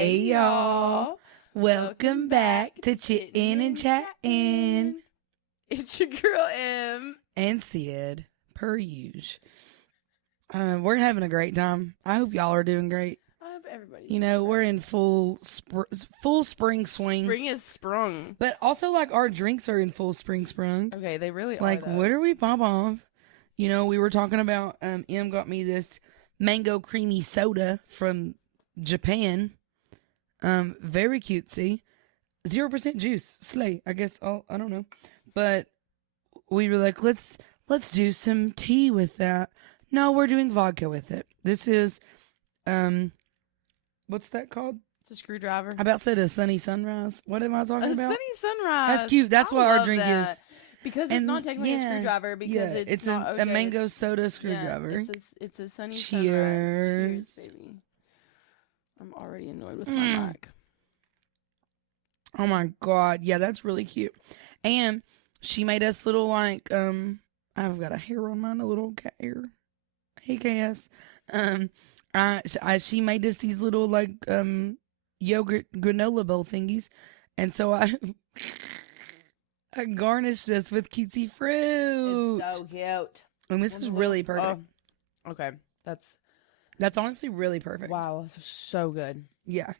Hey y'all, welcome back to Chittin' and Chattin'. It's your girl M and Sid, per usual. We're having a great time. I hope y'all are doing great. I hope everybody's You know, we're in full spring swing. Spring is sprung. But also, like, our drinks are in full spring sprung. Okay, they really like, are. Like, what are we pop off? You know, we were talking about, M got me this mango creamy soda from Japan. Very cutesy. 0% juice. Slay, I guess. Oh, I don't know. But we were like, let's do some tea with that. No, we're doing vodka with it. This is, what's that called? It's a screwdriver. I about said a sunny sunrise. What am I talking about? Sunny sunrise. That's cute. That's what our drink is. Because it's not technically a screwdriver. Because it's not, a mango soda screwdriver. Yeah, it's a sunny Cheers. sunrise. Cheers, baby. I'm already annoyed with my mic. Oh my god, yeah, that's really cute. And she made us little like I've got a hair on mine, a little cat hair. Hey KS. She made us these little like yogurt granola bowl thingies, and so I garnished this with cutesy fruit. It's so cute. And this is really perfect. Okay, that's honestly really perfect. Wow, that's so good. Yeah.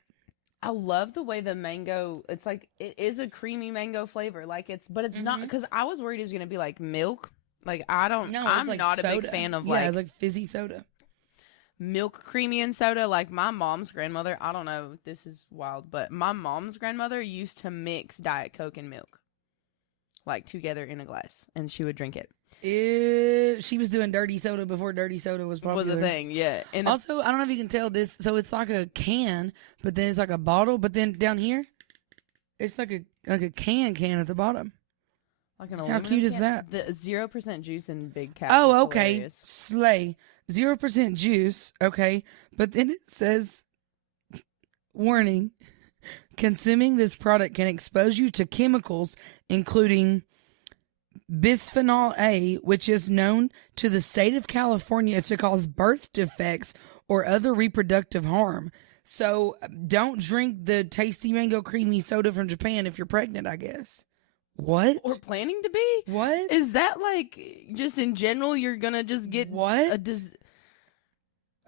I love the way the mango, it's like, it is a creamy mango flavor. Like but it's not, because I was worried it was going to be like milk. Like, I'm like not soda. A big fan of it's like fizzy soda. Milk creamy and soda. Like my mom's grandmother, I don't know, this is wild, but my mom's grandmother used to mix Diet Coke and milk, like together in a glass, and she would drink it. She was doing dirty soda before dirty soda was popular. Was a thing, yeah. And also, I don't know if you can tell this. So it's like a can, but then it's like a bottle. But then down here, it's like a can at the bottom. Like an How cute is that? The 0% juice in big cap. Oh, okay. Hilarious. Slay. 0% juice. Okay, but then it says, warning: consuming this product can expose you to chemicals, including bisphenol A, which is known to the state of California to cause birth defects or other reproductive harm. So don't drink the tasty mango creamy soda from Japan if you're pregnant, I guess. What? Or planning to be? What? Is that like, just in general, you're gonna just get what?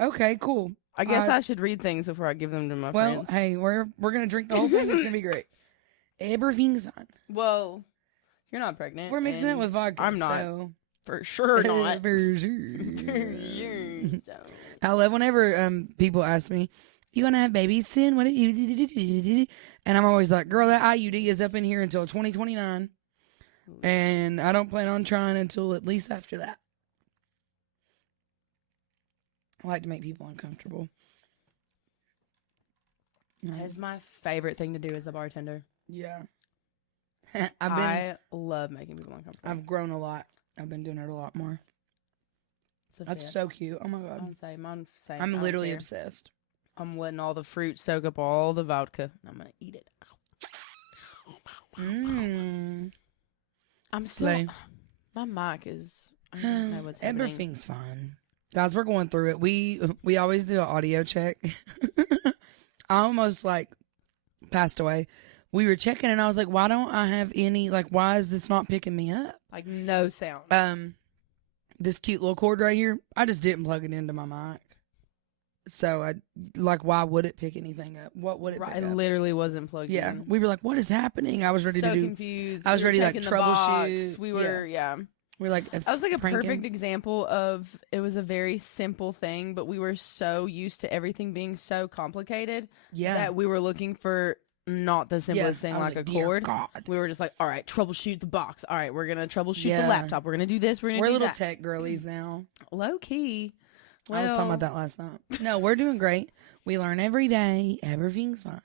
Okay, cool. I guess I should read things before I give them to my friends. Well, hey, we're gonna drink the whole thing. It's gonna be great. Everything's fine. Well, you're not pregnant. We're mixing it with vodka. I'm not. So. For sure not. For sure. I love whenever people ask me, "You gonna have babies soon?" What? And I'm always like, "Girl, that IUD is up in here until 2029, and I don't plan on trying until at least after that." I like to make people uncomfortable. That is my favorite thing to do as a bartender. Yeah. I love making people uncomfortable. I've grown a lot. I've been doing it a lot more. That's so cute. Oh my god. I'm literally obsessed. I'm letting all the fruit soak up all the vodka. I'm gonna eat it. I'm still. My mic is. I don't know what's happening. Everything's fine, guys. We're going through it. We always do an audio check. I almost passed away. We were checking, and I was like, "Why don't I have any? Like, why is this not picking me up? Like, no sound." This cute little cord right here. I just didn't plug it into my mic. So why would it pick anything up? What would it pick up? It literally wasn't plugged in. Yeah, we were like, "What is happening?" I was ready to do. Confused. I was ready to troubleshoot. We were, We're like, that was like a perfect example of, it was a very simple thing, but we were so used to everything being so complicated that we were looking for not the simplest thing, like a cord. God. We were just like, all right, troubleshoot the box. All right, we're going to troubleshoot the laptop. We're going to do this. We're little tech girlies now. Low key. I was talking about that last night. No, we're doing great. We learn every day. Everything's fine.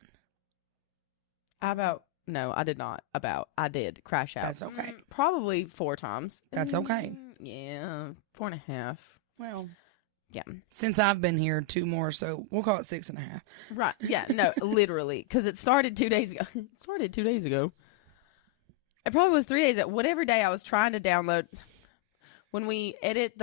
No, I did not. I did crash out. That's okay. Probably 4 times. That's okay. Yeah, 4.5. Well, yeah. Since I've been here, 2 more, so we'll call it 6.5. Right. Yeah. No, literally, because it started 2 days ago. It probably was 3 days. Whatever day I was trying to download. When we edit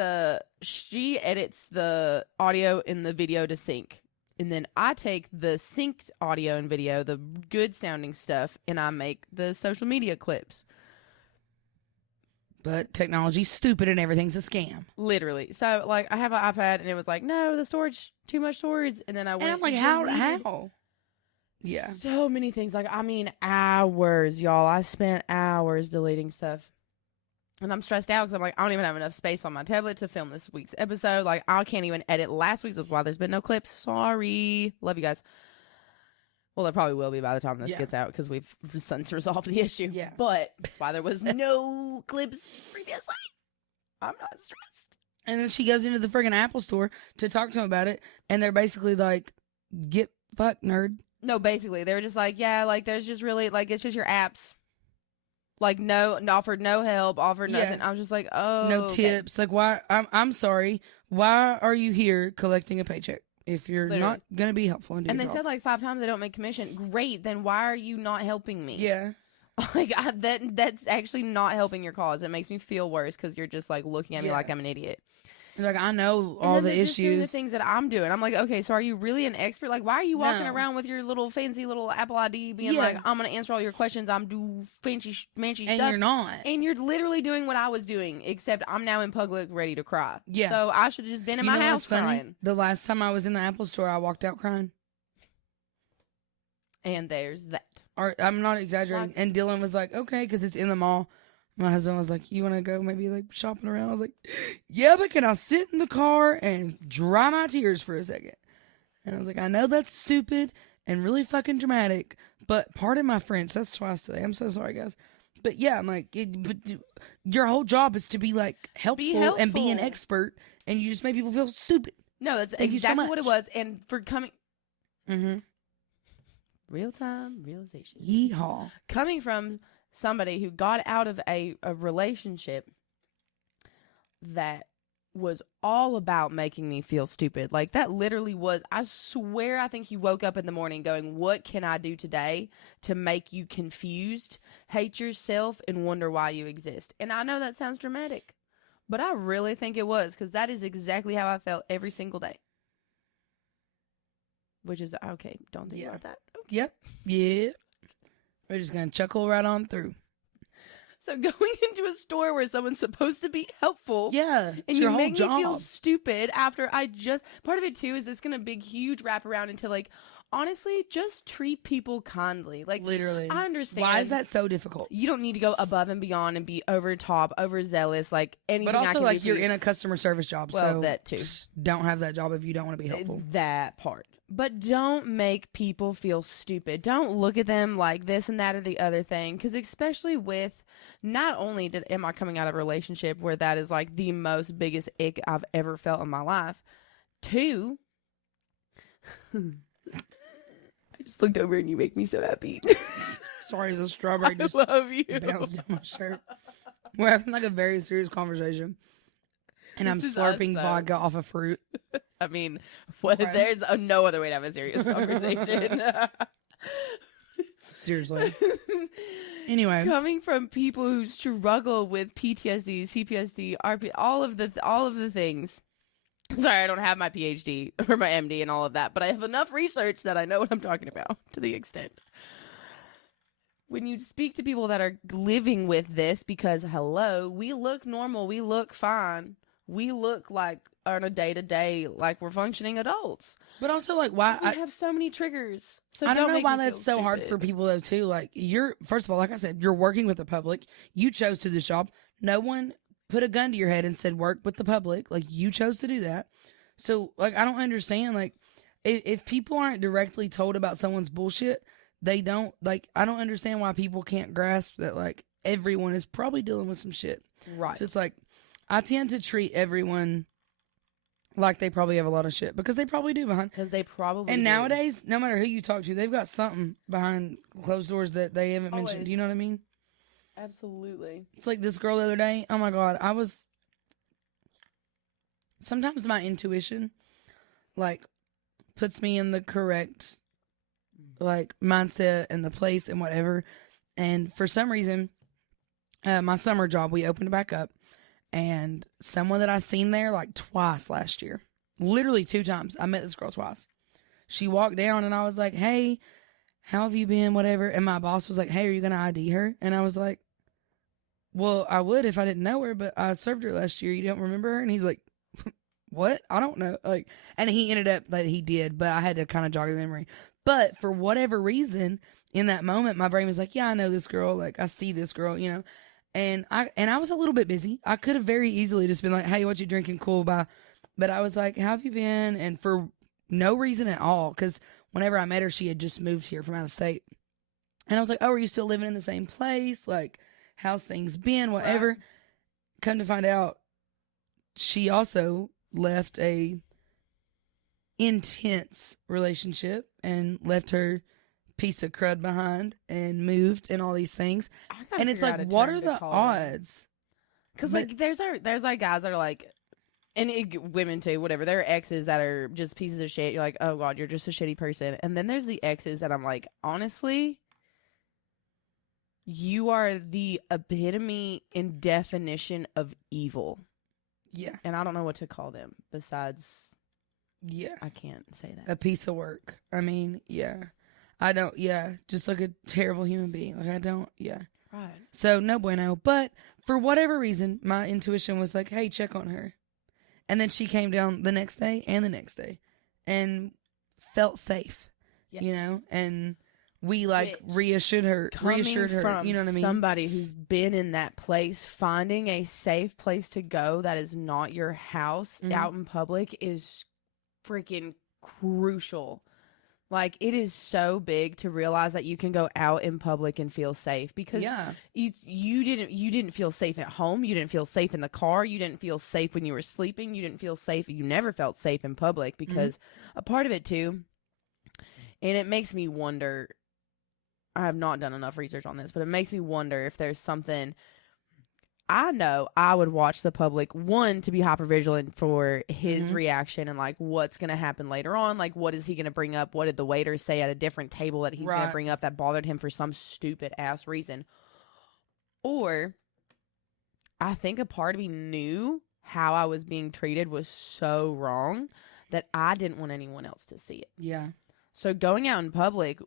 she edits the audio and the video to sync. and then I take the synced audio and video, the good sounding stuff, and I make the social media clips. But technology's stupid and everything's a scam. Literally. So, like, I have an iPad, and it was like, no, the storage, too much storage. And then I went. And I'm like, how? Yeah. So many things. Like, I mean, hours, y'all. I spent hours deleting stuff. And I'm stressed out because I'm like, I don't even have enough space on my tablet to film this week's episode. Like, I can't even edit last week's. That's why there's been no clips. Sorry. Love you guys. Well, there probably will be by the time this gets out because we've since resolved the issue. Yeah. But that's why there was no clips previously. I'm not stressed. And then she goes into the friggin' Apple store to talk to him about it. And they're basically like, get fucked, nerd. No, basically. They were just like, yeah, like, there's just really, like, it's just your apps. Like, no, offered no help, offered nothing. I was just like, oh. No tips. Like, why? I'm sorry. Why are you here collecting a paycheck if you're not going to be helpful? And they said like 5 times they don't make commission. Great. Then why are you not helping me? Yeah. Like, that's actually not helping your cause. It makes me feel worse because you're just, like, looking at me like I'm an idiot. Like, I know all the issues. Doing the things that I'm doing. I'm like, okay, so are you really an expert? Like, why are you walking around with your little fancy little Apple ID being like, I'm going to answer all your questions. I'm do fancy stuff. And you're not. And you're literally doing what I was doing, except I'm now in public ready to cry. Yeah. So I should have just been in my house crying. The last time I was in the Apple store, I walked out crying. And there's that. I'm not exaggerating. And Dylan was like, okay, because it's in the mall. My husband was like, you want to go maybe like shopping around? I was like, yeah, but can I sit in the car and dry my tears for a second? And I was like, I know that's stupid and really fucking dramatic, but pardon my French. That's twice today. I'm so sorry, guys. But yeah, I'm like, your whole job is to be like helpful and be an expert, and you just make people feel stupid. No, that's exactly what it was. And for coming... Mm-hmm. Real-time realization. Yeehaw. Coming from somebody who got out of a relationship that was all about making me feel stupid. Like, that literally was, I swear, I think he woke up in the morning going, what can I do today to make you confused, hate yourself, and wonder why you exist? And I know that sounds dramatic, but I really think it was, because that is exactly how I felt every single day. Which is, okay, don't think about that. Okay. Yep. Yeah. We're just going to chuckle right on through. So going into a store where someone's supposed to be helpful. Yeah. And you make me feel stupid after part of it too is it's going to big, huge wrap around into like, honestly, just treat people kindly. Like, literally. I understand. Why is that so difficult? You don't need to go above and beyond and be over top, overzealous, like anything. But also, I can like, do you're in a customer service job. Well, so that too. Don't have that job if you don't want to be helpful. That part. But don't make people feel stupid. Don't look at them like this and that or the other thing. Because especially with, not only am I coming out of a relationship where that is like the most biggest ick I've ever felt in my life. 2, I just looked over and you make me so happy. Sorry, the strawberry just love you. bounced down my shirt. We're having like a very serious conversation. And I'm slurping vodka off of fruit. I mean, there's no other way to have a serious conversation. Seriously. Anyway, coming from people who struggle with PTSD, CPTSD, RP, all of the things. Sorry, I don't have my PhD or my MD and all of that, but I have enough research that I know what I'm talking about to the extent. When you speak to people that are living with this, because hello, we look normal, we look fine. We look like on a day-to-day, like we're functioning adults. But also, like, why... We have so many triggers. So I don't know why that's so hard for people, though, too. Like, first of all, like I said, you're working with the public. You chose to do this job. No one put a gun to your head and said, work with the public. Like, you chose to do that. So, like, I don't understand. Like, if people aren't directly told about someone's bullshit, they don't... Like, I don't understand why people can't grasp that, like, everyone is probably dealing with some shit. Right. So, it's like... I tend to treat everyone like they probably have a lot of shit because they probably do behind. Because they probably And do. Nowadays, no matter who you talk to, they've got something behind closed doors that they haven't mentioned. You know what I mean? Absolutely. It's like this girl the other day. Oh my God. Sometimes my intuition, like, puts me in the correct, like, mindset and the place and whatever. And for some reason, my summer job, we opened it back up. And someone that I seen there like twice last year, literally 2 times. I met this girl twice. she walked down and I was like, hey, how have you been? Whatever. And my boss was like, hey, are you going to ID her? And I was like, well, I would if I didn't know her, but I served her last year. You don't remember her? And he's like, what? I don't know. Like, and he ended up that he did, but I had to kind of jog the memory. But for whatever reason, in that moment, my brain was like, yeah, I know this girl. Like, I see this girl, you know. And I was a little bit busy. I could have very easily just been like, hey, what you drinking? Cool, bye. But I was like, how have you been? And for no reason at all, because whenever I met her, she had just moved here from out of state. And I was like, oh, are you still living in the same place? Like, how's things been? Whatever. Right. Come to find out, she also left a intense relationship and left her piece of crud behind and moved and all these things. And it's like, what are the odds? Because like there's like guys that are like, and women too, whatever. There are exes that are just pieces of shit. You're like, oh god, you're just a shitty person. And then there's the exes that I'm like, honestly, you are the epitome and definition of evil. Yeah. And I don't know what to call them besides. Yeah. I can't say that. A piece of work. I mean, yeah. I don't, yeah. Just like a terrible human being. Like, I don't, yeah. Right. So, no bueno. But for whatever reason, my intuition was like, hey, check on her. And then she came down the next day and the next day and felt safe, you know? And we like reassured her, you know what I mean? Somebody who's been in that place, finding a safe place to go that is not your house out in public is freaking crucial. Like, it is so big to realize that you can go out in public and feel safe, because you didn't feel safe at home. You didn't feel safe in the car. You didn't feel safe when you were sleeping. You didn't feel safe. You never felt safe in public, because a part of it too, and it makes me wonder, I have not done enough research on this, but it makes me wonder if there's something. I know I would watch the public, one, to be hypervigilant for his reaction and like what's going to happen later on. Like, what is he going to bring up? What did the waiter say at a different table that he's going to bring up that bothered him for some stupid ass reason? Or I think a part of me knew how I was being treated was so wrong that I didn't want anyone else to see it. Yeah. So going out in public,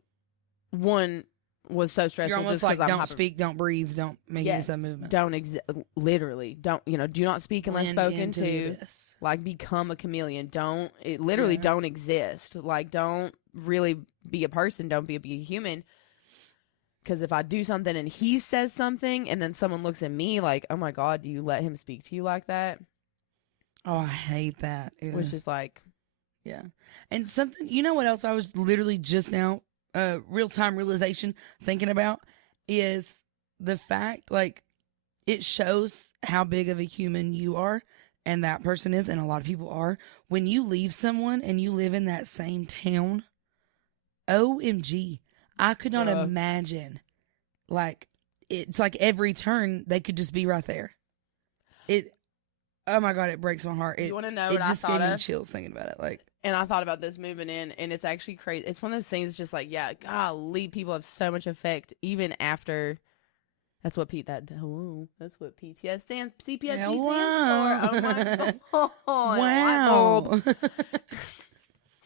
one, was so stressful. You're almost just like, don't speak, don't breathe, don't make any sudden movements. Literally, don't, do not speak unless spoken to. Like, become a chameleon. Don't exist. Like, don't really be a person. Don't be a human. Because if I do something and he says something and then someone looks at me like, oh my God, do you let him speak to you like that? Oh, I hate that. Ew. Which is like. Yeah. And something, you know what else I was literally just now real-time realization thinking about is the fact, like, it shows how big of a human you are and that person is, and a lot of people are, when you leave someone and you live in that same town. OMG, I could not imagine, like, it's like every turn they could just be right there. Oh my God, it breaks my heart. You want to know what I thought of? It just gave me chills thinking about it. Like, and I thought about this moving in, and it's actually crazy. It's one of those things, just like, yeah, golly, people have so much effect even after. That's what That's what PTSD stands. CPTSD stands for. Oh my God! Wow.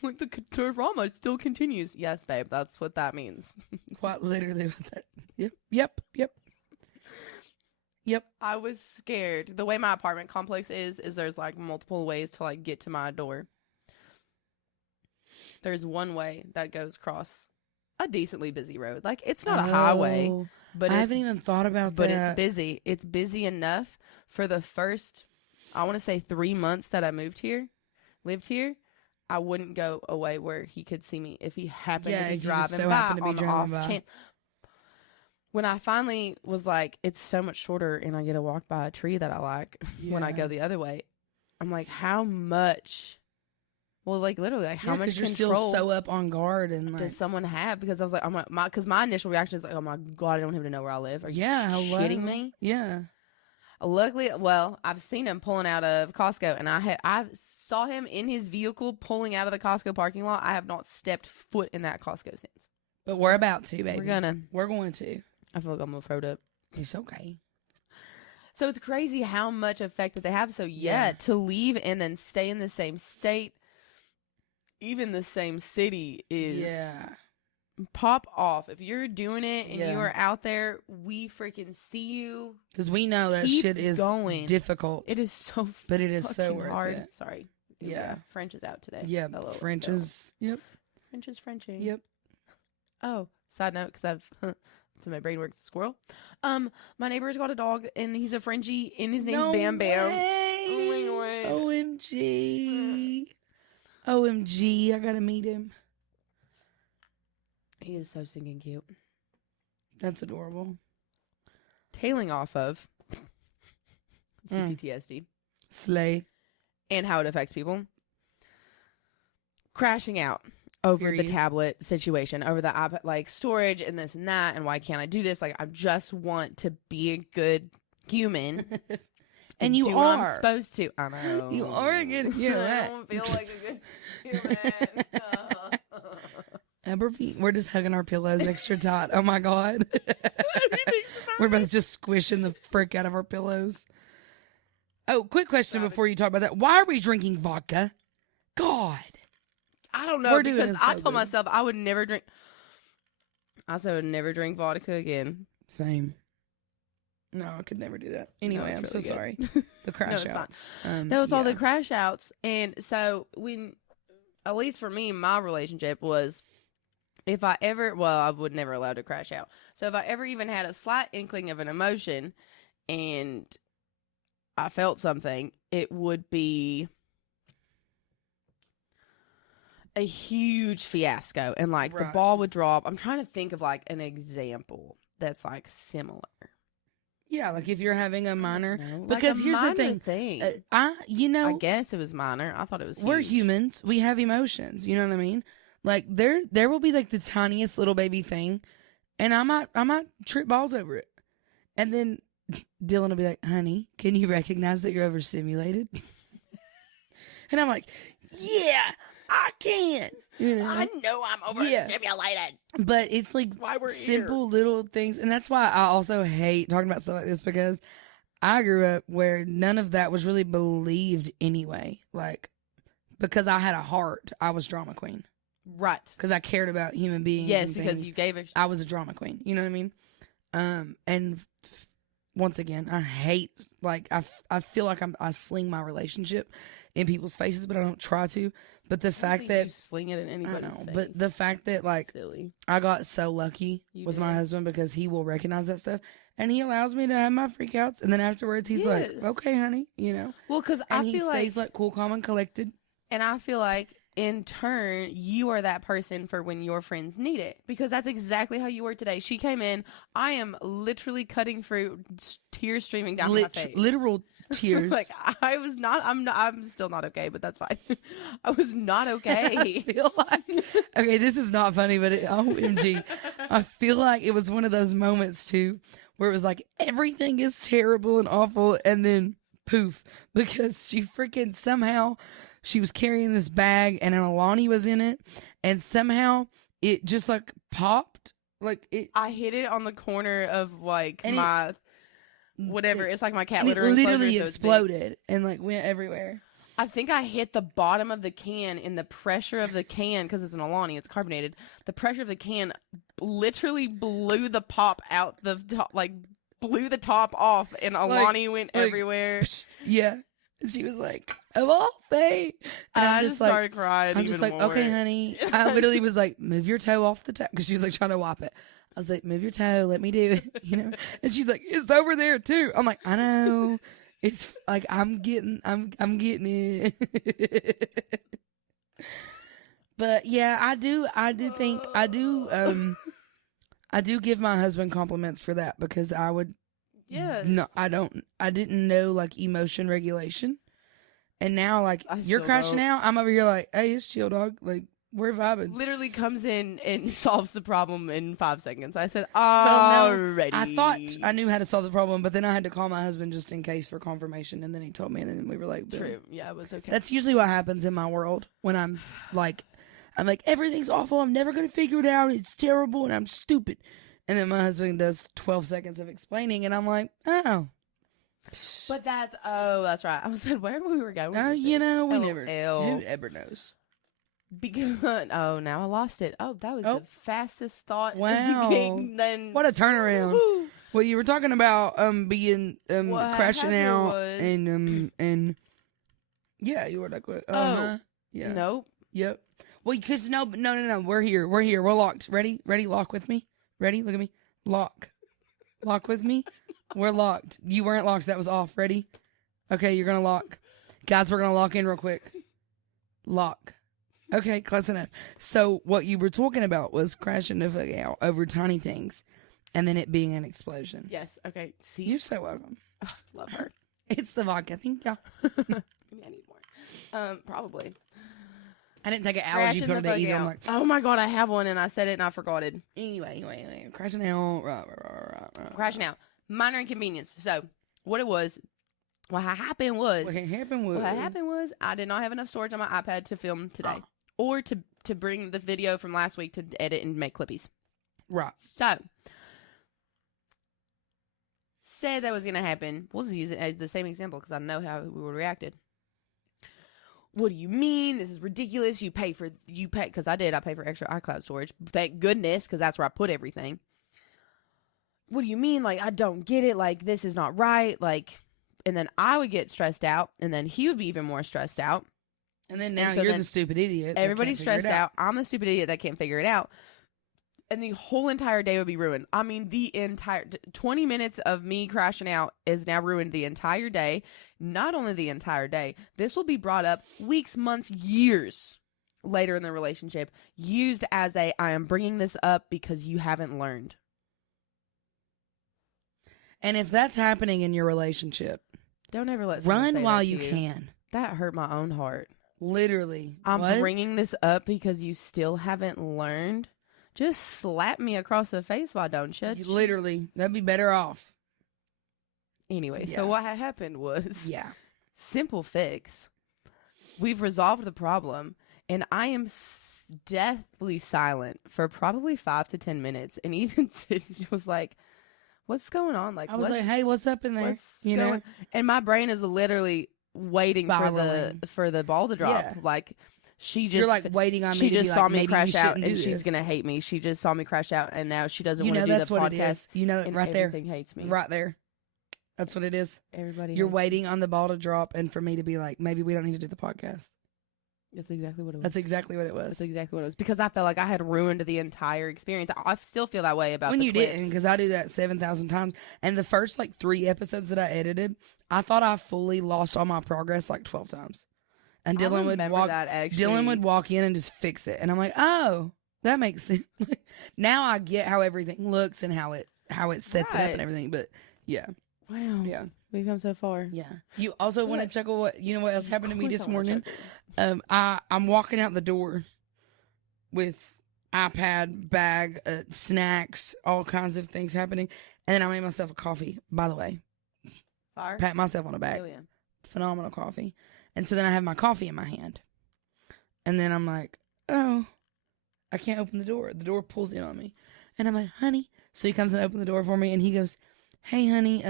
Like, the trauma, it still continues. Yes, babe, that's what that means. What literally what that? Yep. I was scared. The way my apartment complex is there's like multiple ways to like get to my door. There's one way that goes across a decently busy road. Like, it's not a highway, but I haven't even thought about that. But it's busy. It's busy enough for the first, I want to say 3 months that I lived here, I wouldn't go away where he could see me if he happened to be driving by on the off chance. When I finally was like, it's so much shorter and I get to walk by a tree that I like when I go the other way, I'm like, how much? Well, like, literally, like, how much control still so up on guard and like, does someone have? Because I was like, because my initial reaction is like, oh my God, I don't even know where I live. Are you shitting me? Yeah. Luckily, well, I've seen him pulling out of Costco, and I saw him in his vehicle pulling out of the Costco parking lot. I have not stepped foot in that Costco since. But we're about to, baby. We're going to. I feel like I'm gonna throw it up. It's okay. So it's crazy how much effect that they have. So to leave and then stay in the same state. even the same city is Yeah. pop off. If you're doing it and Yeah. you are out there, we freaking see you. Because we know that Keep shit is going. difficult. It is so But it is so fucking worth hard. it. Sorry. Yeah. French is out today. Yeah. Hello, French hello. is. Yep. French is Frenching. Yep. Oh, side note, because I've to my brain works squirrel. My neighbor's got a dog and he's a Frenchie and his name's Bam Bam. Way. OMG. OMG. I gotta meet him. He is so stinking cute. That's adorable. Tailing off of CPTSD Slay. and how it affects people. Crashing out over Period. the tablet situation, over the iPad, like storage and this and that, and why can't I do this? Like, I just want to be a good human. And you do what I'm are. supposed to. I know. You are a good human. I don't feel like a good human. We're just hugging our pillows extra tight. Oh my God. We're both just squishing the frick out of our pillows. Oh, quick question before you talk about that. Why are we drinking vodka? God. I don't know, We're doing because it I so told good. myself I would never drink. I said I would never drink vodka again. Same. No, I could never do that. Anyway, it's I'm really so good. sorry. The crash it's fine. outs. No, it's all the yeah. crash outs. And so when, at least for me, my relationship was, if I ever, well, I would never allow to crash out. So if I ever even had a slight inkling of an emotion and I felt something, it would be a huge fiasco. And like the Right. ball would drop. I'm trying to think of like an example that's like similar. Yeah, like if you're having a minor. No, Because like a here's the minor thing. thing. I I guess it was minor. I thought it was huge. we're humans. We have emotions. You know what I mean? Like there will be like the tiniest little baby thing, and I might trip balls over it, and then Dylan will be like, "Honey, can you recognize that you're overstimulated?" And I'm like, "Yeah, I can." You know? I know I'm overstimulated. But it's like Why we're simple little things, and that's why I also hate talking about stuff like this, because I grew up where none of that was really believed anyway. Like, because I had a heart, I was drama queen. Right. Because I cared about human beings. Yes, and because things. you gave it. I was a drama queen. You know what I mean? And once again, I hate, like, I feel like I sling my relationship in people's faces, but I don't try to. But the fact that you sling it in anybody's I know, face. but the fact that like silly. I got so lucky You with did. my husband, because he will recognize that stuff and he allows me to have my freakouts, and then afterwards he's like, Yes. "Okay, honey," you know. Well, because And I he feel stays like cool, calm, and collected. and I feel like in turn you are that person for when your friends need it, because that's exactly how you were today. She came in. I am literally cutting fruit, tears streaming down my face. Literal tears. Like I was not. I'm still not okay, but that's fine. I was not I okay. feel like, okay, this is not funny, but OMG, I feel like it was one of those moments too, where it was like everything is terrible and awful, and then poof, because she freaking somehow, she was carrying this bag and an Alani was in it, and somehow it just like popped, like it. I hit it on the corner of like And my whatever. It's like my cat And it litter enclosure, literally so it's big. exploded and like went everywhere. I think I hit the bottom of the can, in the pressure of the can, because it's an Alani, it's carbonated. The pressure of the can literally blew the pop out the top, like blew the top off, and Alani went like, everywhere. Yeah. And she was like, "Of all things," and I just started crying. I'm just even like, more. "Okay, honey." I literally was like, "Move your toe off the towel," because she was like trying to wipe it. I was like, "Move your toe, let me do it," you know. And she's like, "It's over there too." I'm like, "I know." It's like I'm getting it. But yeah, I do think I do give my husband compliments for that, because I would Yes. no, I didn't know like emotion regulation. And now like I you're still crashing don't. out, I'm over here like, "Hey, it's chill, dog. Like we're vibing." Literally comes in and solves the problem in 5 seconds. I said, Well, no, already. I thought I knew how to solve the problem, but then I had to call my husband just in case for confirmation, and then he told me, and then we were like, boom. True. Yeah, it was okay. That's usually what happens in my world when I'm like, everything's awful. I'm never gonna figure it out. It's terrible, and I'm stupid. And then my husband does 12 seconds of explaining, and I'm like, "Oh, But that's right. I was like, where we were going? oh, with you this? know, we Oh, never. L. Who ever knows?" Because now I lost it. Oh, that was Oh. the fastest thought. Wow. Then What a turnaround. Woo-hoo. Well, you were talking about being What crashing happened out was- and yeah, you were like, what? Yeah. Nope. Yep. Well, because no, we're here. We're locked. Ready? Lock with me. Ready? Look at me. Lock with me. We're locked. You weren't locked. That was off. Ready? Okay, you're gonna lock. Guys, we're gonna lock in real quick. Lock. Okay, close enough. So what you were talking about was crashing the fuck out over tiny things, and then it being an explosion. Yes. Okay. See, You're so welcome. oh, love her. It's the vodka. Thank you. Maybe I need more. Probably. I didn't take an allergy Crashing pill the today fuck either. I'm out. like, Oh my god, I have one and I said it and I forgot it. anyway, crashing out. Crashing out. Minor inconvenience. So what happened was What happened was I did not have enough storage on my iPad to film today, or to bring the video from last week to edit and make clippies. right. So, say that was going to happen. We'll just use it as the same example because I know how we would have reacted. What do you mean? This is ridiculous. You pay because I pay for extra iCloud storage. Thank goodness, because that's where I put everything. What do you mean? Like, I don't get it. Like, this is not right. Like, and then I would get stressed out, and then he would be even more stressed out. And then now so you're then the stupid idiot. that Everybody's can't figure stressed it out. I'm the stupid idiot that can't figure it out. And the whole entire day would be ruined. I mean, the entire 20 minutes of me crashing out is now ruined the entire day. Not only the entire day, this will be brought up weeks, months, years later in the relationship, used as I am bringing this up because you haven't learned. And if that's happening in your relationship, Don't ever let someone run say while that to you can. That hurt my own heart. Literally. I'm What? bringing this up because you still haven't learned. Just slap me across the face, why don't you? Literally. That'd be better off. Anyway, Yeah. so what had happened was Yeah. simple fix. We've resolved the problem, and I am deathly silent for probably 5 to 10 minutes. And even she was like, "What's going on?" Like I was what- like, hey, what's up in there? what's You know? going-" And my brain is literally waiting Spiraling. for the ball to drop. Yeah. Like she just You're like waiting on me she to just be saw like, me maybe crash you out, shouldn't and do she's this. gonna hate me. She just saw me crash out, and now she doesn't You want know to do that's the what it podcast. is. You know, And right there. everything hates me. Right there. That's what it is. Everybody. You're hates waiting on the ball to drop and for me to be like, maybe we don't need to do the podcast. me. That's exactly what it was. That's exactly what it was. That's exactly what it was. Because I felt like I had ruined the entire experience. I still feel that way about when the you clips. didn't, because I do that 7,000 times. And the first like 3 episodes that I edited, I thought I fully lost all my progress like 12 times. And I Dylan would remember walk. that actually. Dylan would walk in and just fix it, and I'm like, oh, that makes sense. Now I get how everything looks and how it sets it up Right. and everything. But yeah, Wow. yeah, We've come so far. yeah. You also want to What? chuckle? What you know? What else Of happened to me course this I wanna morning? chuckle. I'm walking out the door with iPad, bag, snacks, all kinds of things happening, and then I made myself a coffee. By the way, Fire. pat myself on the back. Hell yeah. Phenomenal coffee. And so then I have my coffee in my hand, and then I'm like, oh, I can't open the door. The door pulls in on me, and I'm like, honey. So he comes and opens the door for me, and he goes, hey, honey,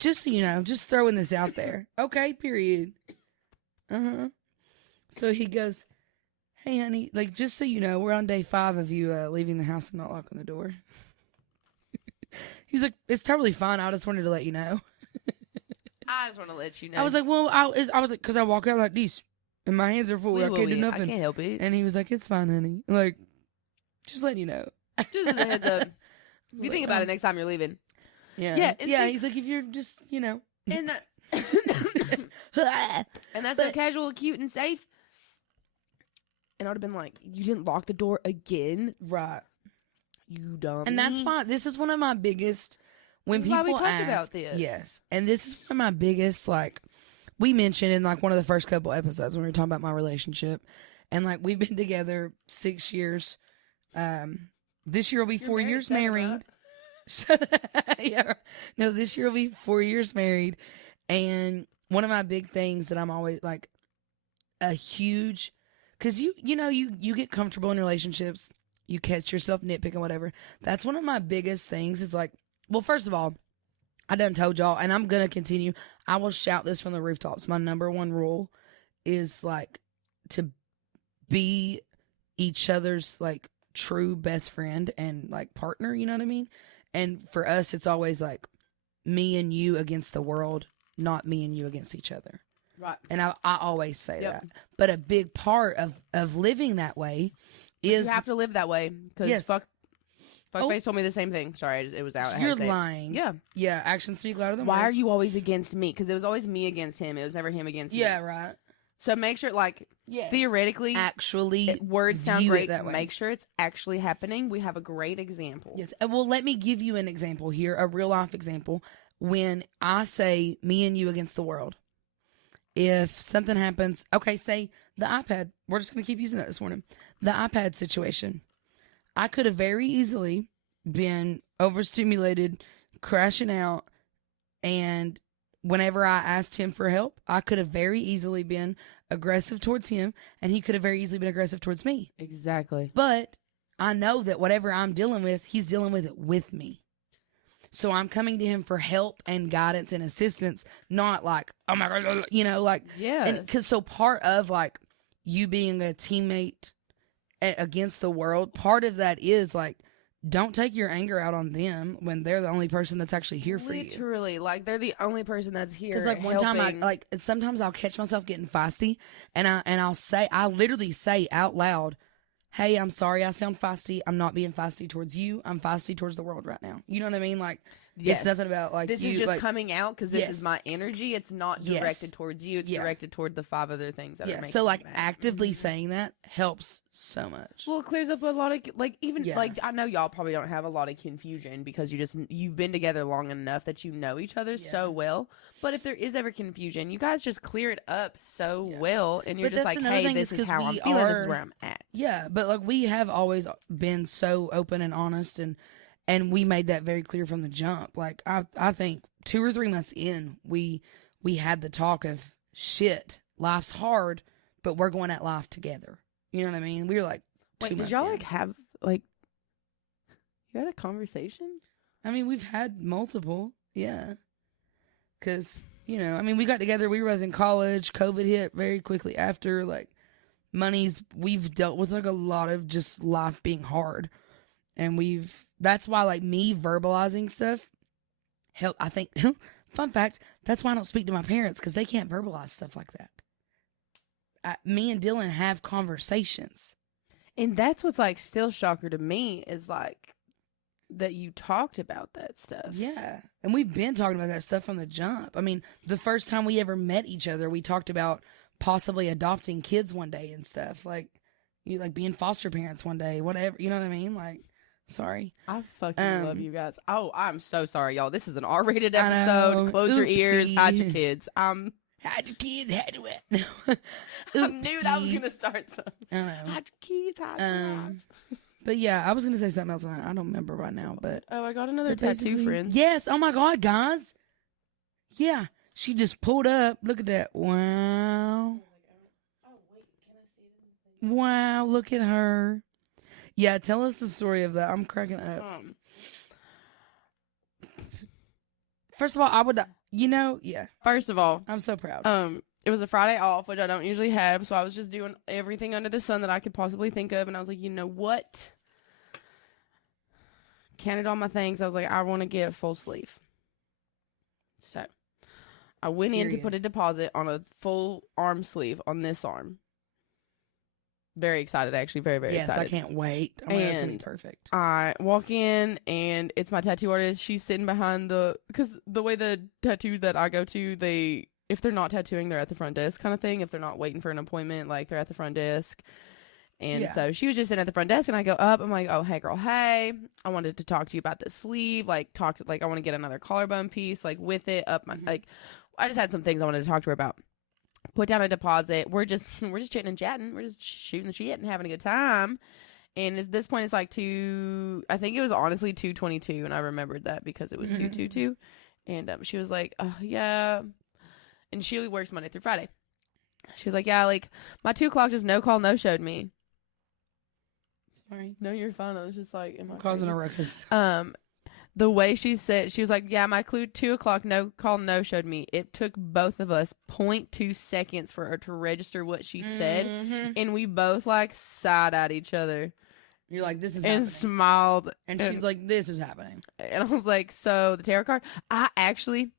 just so you know, just throwing this out there. Okay, period. So he goes, hey, honey, like, just so you know, we're on day 5 of you leaving the house and not locking the door. He was like, it's totally fine. I just wanted to let you know. I just want to let you know. I was like, well, I was like, because I walk out like this, and my hands are full. I can't do I nothing. can't help it. And he was like, it's fine, honey. Like, just letting you know. Just as a heads up. If you think about it next time you're leaving. Yeah. Yeah, and Yeah. see- He's like, if you're just, you know. And that and that's so But- casual, cute, and safe. And I would have been like, you didn't lock the door again? Right. You dumb. And that's why this is one of my biggest, when This is why people we talk ask, about this. yes. And this is one of my biggest, like, we mentioned in like one of the first couple episodes when we were talking about my relationship. And like, we've been together 6 years. This year will be You're 4 years married, married. Yeah. No, this year will be 4 years married. And one of my big things that I'm always like a huge, because you know, you get comfortable in relationships, you catch yourself nitpicking, whatever. That's one of my biggest things is like, well, first of all, I done told y'all, and I'm going to continue. I will shout this from the rooftops. My number one rule is like to be each other's like true best friend and like partner, you know what I mean? And for us, it's always like me and you against the world, not me and you against each other. Right. And I always say that. But a big part of living that way is you have to live that way because Yes. Fuckface told me the same thing. Sorry, it was out. I had you're to say it. lying. Yeah. Yeah, actions speak louder than Why words. are you always against me? Because it was always me against him. It was never him against me. Yeah, right. So make sure, like, Yes. theoretically, Actually, words sound view it great. that way. Make sure it's actually happening. We have a great example. Yes. And well, let me give you an example here, a real life example. When I say me and you against the world, if something happens, okay, say the iPad, we're just going to keep using that this morning. The iPad situation. I could have very easily been overstimulated, crashing out, and whenever I asked him for help, I could have very easily been aggressive towards him, and he could have very easily been aggressive towards me. Exactly. But I know that whatever I'm dealing with, he's dealing with it with me. So I'm coming to him for help and guidance and assistance, not like, oh my God, you know, like, Yeah. because so part of like you being a teammate against the world, part of that is like, don't take your anger out on them when they're the only person that's actually here for you. Literally, like they're the only person that's here. Because like one time, sometimes I'll catch myself getting feisty, and I literally say out loud, "Hey, I'm sorry, I sound feisty. I'm not being feisty towards you. I'm feisty towards the world right now." You know what I mean? Like, Yes. it's nothing about like this you, is just like, coming out because this Yes. is my energy. It's not Yes. directed towards you. It's Yeah. directed toward the 5 other things that are making So like you mad. actively Mhm. saying that helps so much. Well, it clears up a lot of like even Yeah. like I know y'all probably don't have a lot of confusion because you've been together long enough that you know each other Yeah. so well. But if there is ever confusion, you guys just clear it up so Yeah. well, and you're But just that's like, another hey, thing this is is 'cause how I'm we feeling. This is are- where I'm at. Yeah, but like we have always been so open and honest, and we made that very clear from the jump. Like I think 2 or 3 months in, we had the talk of shit. Life's hard, but we're going at life together. You know what I mean? We were like, Wait, 2 did months y'all in. like have like you had a conversation? I mean, we've had multiple, yeah. Because you know, I mean, we got together. We were both in college. COVID hit very quickly after. Like, we've dealt with like a lot of just life being hard, and that's why like me verbalizing stuff help. I think fun fact, that's why I don't speak to my parents because they can't verbalize stuff like that. Me and Dylan have conversations. And that's what's like still shocker to me is like that you talked about that stuff. Yeah, and we've been talking about that stuff from the jump. I mean, the first time we ever met each other, we talked about possibly adopting kids one day and stuff, like you like being foster parents one day, whatever. You know what I mean? Like, sorry, I fucking love Um, you guys. Oh, I'm so sorry, y'all. This is an R-rated I episode. know. Close your ears. Oopsie. Hide your kids. hide your kids, hide your wet. I knew that was Oopsie. gonna start something. I know. Hide your kids. Hide your Um, wife. But yeah, I was gonna say something else. And I don't remember right now. But Oh, I got another but tattoo basically- friend. Yes. Oh my God, guys. Yeah, she just pulled up. Look at that. Wow. Wow. Look at her. Yeah. Tell us the story of that. I'm cracking up. First of all, I would. Yeah. First of all, I'm so proud. it was a Friday off, which I don't usually have, so I was just doing everything under the sun that I could possibly think of, and I was like, you know what? Counted all my things. I was like, I want to get a full sleeve. So I went in to Period. put a deposit on a full arm sleeve on this arm. Very excited, actually. Very, very yes, excited. I can't wait. Oh my God, it's gonna be And perfect. I walk in, and it's my tattoo artist. She's sitting behind because the way the tattoo that I go to, if they're not tattooing, they're at the front desk kind of thing. If they're not waiting for an appointment, like they're at the front desk. And Yeah. so she was just sitting at the front desk, and I go up. I'm like, oh, hey, girl, hey. I wanted to talk to you about this sleeve. I want to get another collarbone piece, like with it up my, Mhm. I just had some things I wanted to talk to her about. Put down a deposit. We're just chitting and chatting. We're just shooting the shit and having a good time. And at this point, it's like I think it was honestly 2:22, and I remembered that because it was 2:22. And she was like, oh, yeah. And she works Monday through Friday. She was like, yeah, like my 2 o'clock just no call, no showed me. Sorry. No, you're fine. I was just like, am I Causing crazy? a ruckus. The way she said, she was like, yeah, my clue 2 o'clock no call no showed me. It took both of us 0.2 seconds for her to register what she said. And we both like sighed at each other. You're like, this is and happening. Smiled. And she's like, this is happening. And I was like, so the tarot card, I actually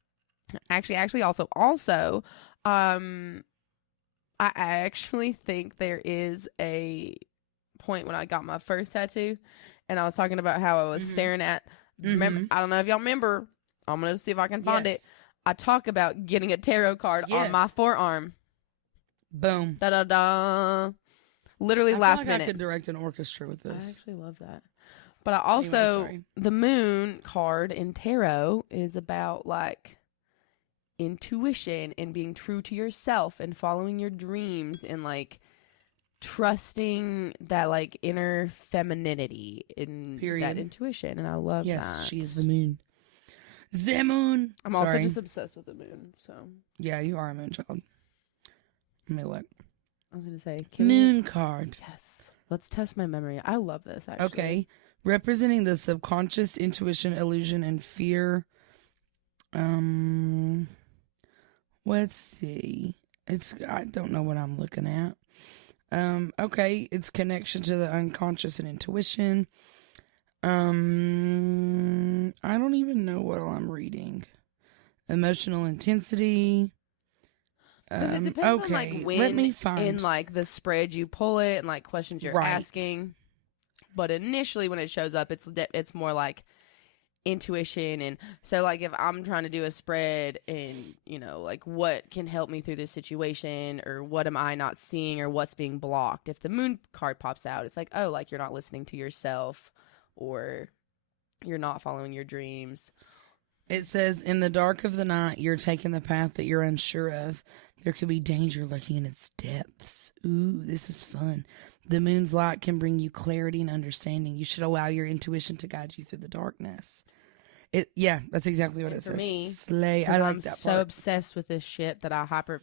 also, I actually think there is a point when I got my first tattoo and I was talking about how I was staring at, remember, I don't know if y'all remember, I'm going to see if I can find it. I talk about getting a tarot card on my forearm. Boom. Da-da-da. Literally last like minute. I could direct an orchestra with this. I actually love that. But I also, the moon card in tarot is about like intuition and being true to yourself and following your dreams and like trusting that like inner femininity in that intuition. And I love that. Yes, she is the moon. The moon. I'm also just obsessed with the moon. So yeah, you are a moon child. Let me look. I was going to say. Moon card. Yes. Let's test my memory. I love this, actually. Okay. Representing the subconscious, intuition, illusion, and fear. Let's see. I don't know what I'm looking at. Okay. It's connection to the unconscious and intuition. I don't even know what I'm reading. Emotional intensity. It depends on like when let me find. In like the spread you pull it and like questions you're asking. But initially when it shows up, it's more like intuition. And so like if I'm trying to do a spread and, you know, like what can help me through this situation or what am I not seeing or what's being blocked. If the moon card pops out, it's like, oh, like you're not listening to yourself or you're not following your dreams. It says, in the dark of the night, you're taking the path that you're unsure of. There could be danger lurking in its depths. Ooh, this is fun. The moon's light can bring you clarity and understanding. You should allow your intuition to guide you through the darkness. Yeah, that's exactly what it says. Me, slay. I like that part. I'm so obsessed with this shit that I hyper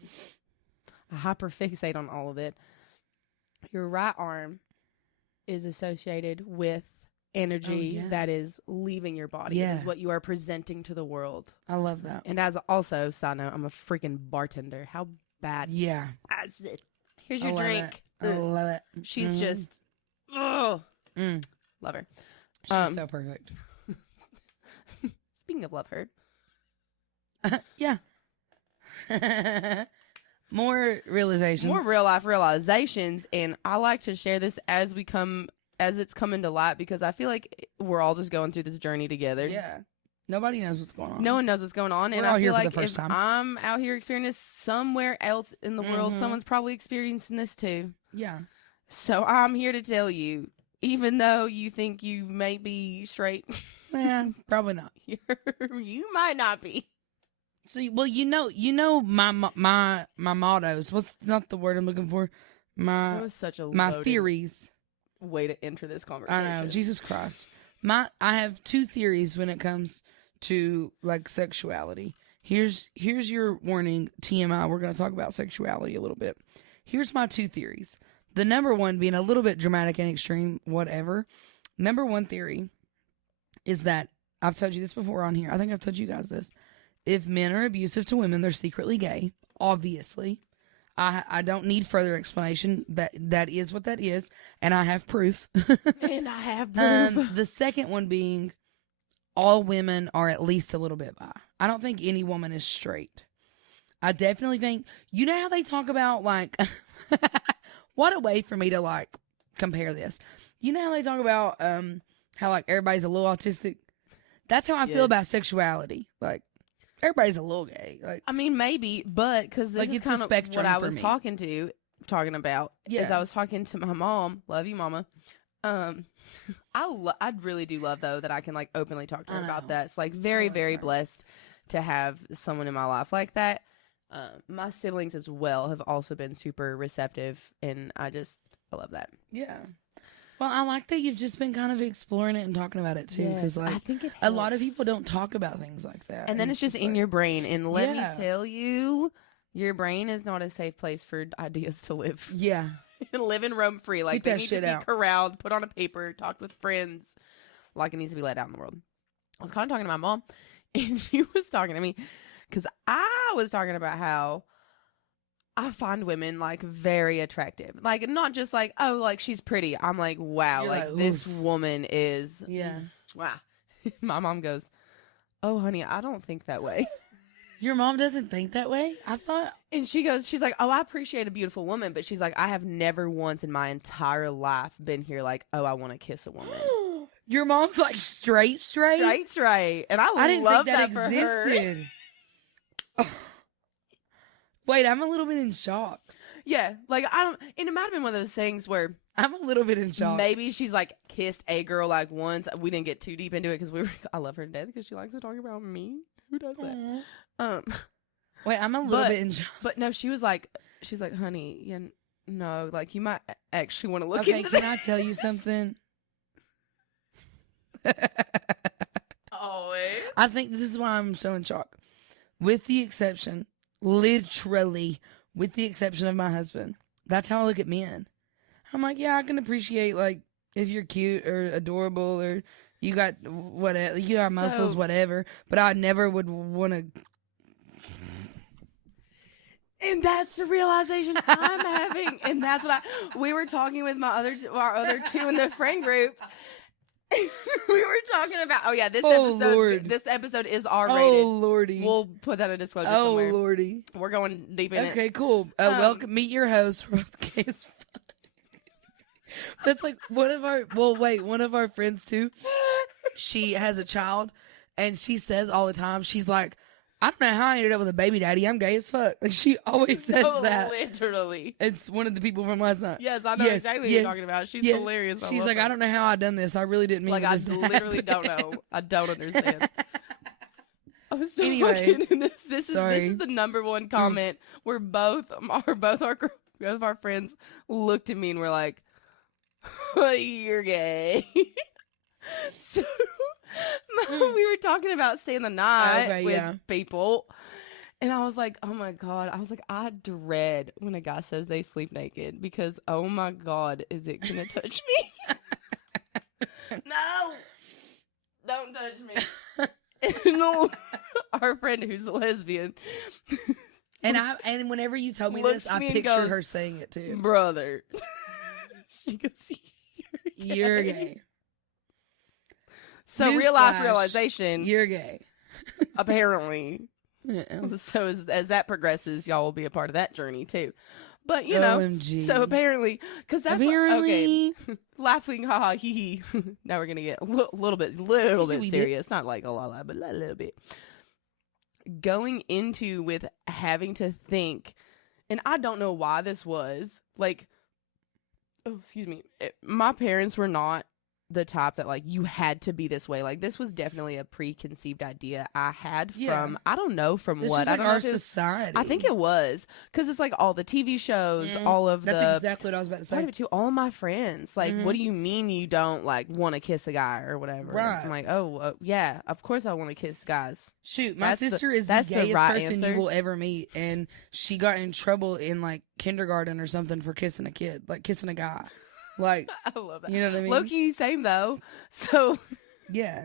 fixate on all of it. Your right arm is associated with energy that is leaving your body. It is what you are presenting to the world. I love that. And as also, side note, I'm a freaking bartender. How bad? Yeah. Here's your drink. I love it. She's just, love her. She's so perfect. Speaking of love her. Yeah. More realizations. More real life realizations. And I like to share this as it's coming to light because I feel like we're all just going through this journey together. Yeah. Nobody knows what's going on. No one knows what's going on. We're and all I feel here like for the first time. I'm out here experiencing this somewhere else in the world, someone's probably experiencing this too. Yeah. So I'm here to tell you, even though you think you may be straight. Yeah, probably not. You might not be. So, well, you know my mottos. What's not the word I'm looking for? That was such a my theories. Way to enter this conversation. I know, Jesus Christ. I have 2 theories when it comes to like sexuality. Here's your warning, TMI. We're going to talk about sexuality a little bit. Here's my 2 theories. The number one being a little bit dramatic and extreme, whatever. Number one theory is that, I've told you this before on here. I think I've told you guys this. If men are abusive to women, they're secretly gay. Obviously. I don't need further explanation. That is what that is. And I have proof. And I have proof. The second one being, all women are at least a little bit bi. I don't think any woman is straight. I definitely think, you know how they talk about like, what a way for me to like compare this. You know how they talk about how like everybody's a little autistic? That's how I feel about sexuality. Like, everybody's a little gay. Like, I mean, maybe, but because this like, is it's kind a of spectrum what I for was me. talking about. Yeah. Is I was talking to my mom. Love you, mama. I really do love though that I can like openly talk to her about that. It's like very, very blessed to have someone in my life like that. My siblings as well have also been super receptive, and I love that. Yeah. Well, I like that you've just been kind of exploring it and talking about it too, because like I think a lot of people don't talk about things like that, and then it's just in like, your brain. And let me tell you, your brain is not a safe place for ideas to live. Yeah, live and roam free. Like they need to be corralled, put on a paper, talked with friends, like it needs to be let out in the world. I was kind of talking to my mom, and she was talking to me because I was talking about how I find women like very attractive. Like, not just like, oh, like she's pretty. I'm like, wow, You're like like, this oof. woman is. Yeah. Wow. My mom goes, oh, honey, I don't think that way. Your mom doesn't think that way? I thought. And she's like, oh, I appreciate a beautiful woman. But she's like, I have never once in my entire life been here like, oh, I want to kiss a woman. Your mom's like straight. Right. And I didn't love think that for her. existed. Wait, I'm a little bit in shock. Yeah, like I don't. And it might have been one of those things where I'm a little bit in shock. maybe she's like kissed a girl like once. We didn't get too deep into it because I love her to death because she likes to talk about me. Who does that? Wait, I'm a little bit in shock. But no, she's like, honey, no, like you might actually want to look Okay, into can this. I tell you something? Always. I think this is why I'm so in shock. With the exception, literally, with the exception of my husband. That's how I look at men. I'm like, yeah, I can appreciate, like, if you're cute or adorable or you got whatever, you got muscles, whatever. But I never would want to. And that's the realization I'm having. And that's what we were talking with our other two in the friend group. We were talking about, this episode is R-rated. Oh, Lordy. We'll put that in a disclosure somewhere. Oh, Lordy. We're going deep in it. Okay, cool. Welcome, meet your host for both gay as fuck. That's like one of our friends too. She has a child, and she says all the time, she's like, I don't know how I ended up with a baby daddy. I'm gay as fuck. Like, she always says that. Literally. It's one of the people from last night. Yes, I know exactly what you're talking about. She's hilarious. She's like, I don't know how I done this. I really didn't mean like, for I this to literally happen. don't know. I don't understand. I was so Anyway, fucking this is the number one comment where both our friends looked at me and were like, you're gay. So we were talking about staying the night with people, and I was like, oh my god, I dread when a guy says they sleep naked because oh my god, is it gonna touch me? No, don't touch me. No, our friend who's a lesbian, and whenever you told me this, I pictured her saying it too. Brother, she goes, you're gay. So real life realization, you're gay. Apparently. Yeah. So as that progresses, y'all will be a part of that journey too. But you know, OMG. so apparently, because that's okay. Laughing, haha, hee hee. Now we're gonna get a little bit serious, not like a lot, but a little bit. Going into with having to think, and I don't know why this was like. Oh, excuse me. My parents were not the type that like you had to be this way. Like this was definitely a preconceived idea I had from I don't know from it's what just I like don't know our society. I think it was because it's like all the TV shows, all of that's exactly what I was about to say. To all of my friends, like, what do you mean you don't like want to kiss a guy or whatever? Right. I'm like, oh yeah, of course I want to kiss guys. Shoot, my sister is the gayest person you will ever meet, and she got in trouble in like kindergarten or something for kissing a kid, like kissing a guy. Like, I love that. You know what I mean? Low-key, same though. So yeah,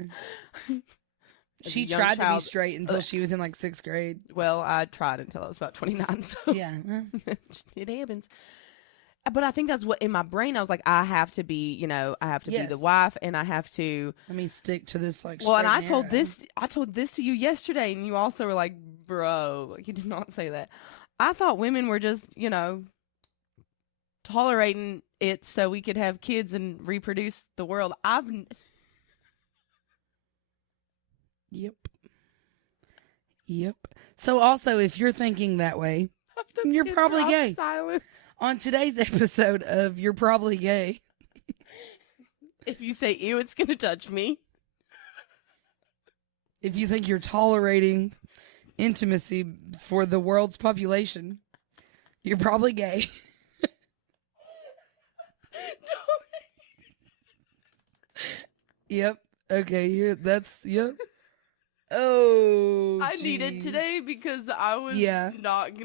she tried to be straight until she was in like 6th grade. Well, I tried until I was about 29. So yeah, it happens. But I think that's what in my brain I was like, I have to be, I have to be the wife, and I have to. Let me stick to this like. Well, and I told this to you yesterday, and you also were like, bro, like, you did not say that. I thought women were just, tolerating it so we could have kids and reproduce the world. Yep. So also, if you're thinking that way, you're probably gay. Silence. On today's episode of You're Probably Gay. If you say ew, it's gonna touch me. If you think you're tolerating intimacy for the world's population, you're probably gay. Yep. Okay. Yep. Oh, I needed today because I was not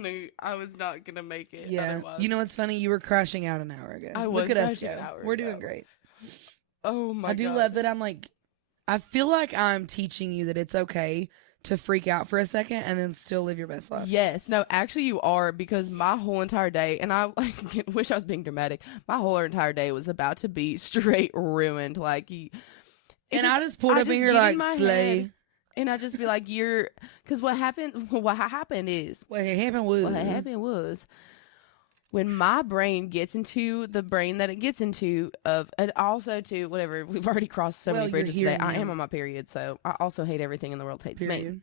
gonna make it. Yeah. Otherwise. You know what's funny? You were crashing out an hour ago. I was. Look at us go. We're doing great. Oh my god. I do love that I'm like I feel like I'm teaching you that it's okay to freak out for a second and then still live your best life. Yes. No, actually you are, because my whole entire day, and I like wish I was being dramatic, my whole entire day was about to be straight ruined. Like I just pulled up in here like, slay. And I just be like, because what happened is, What happened was when my brain gets into the brain that it gets into and also to whatever, we've already crossed so many bridges today. I am on my period, so I also hate everything in the world hates me.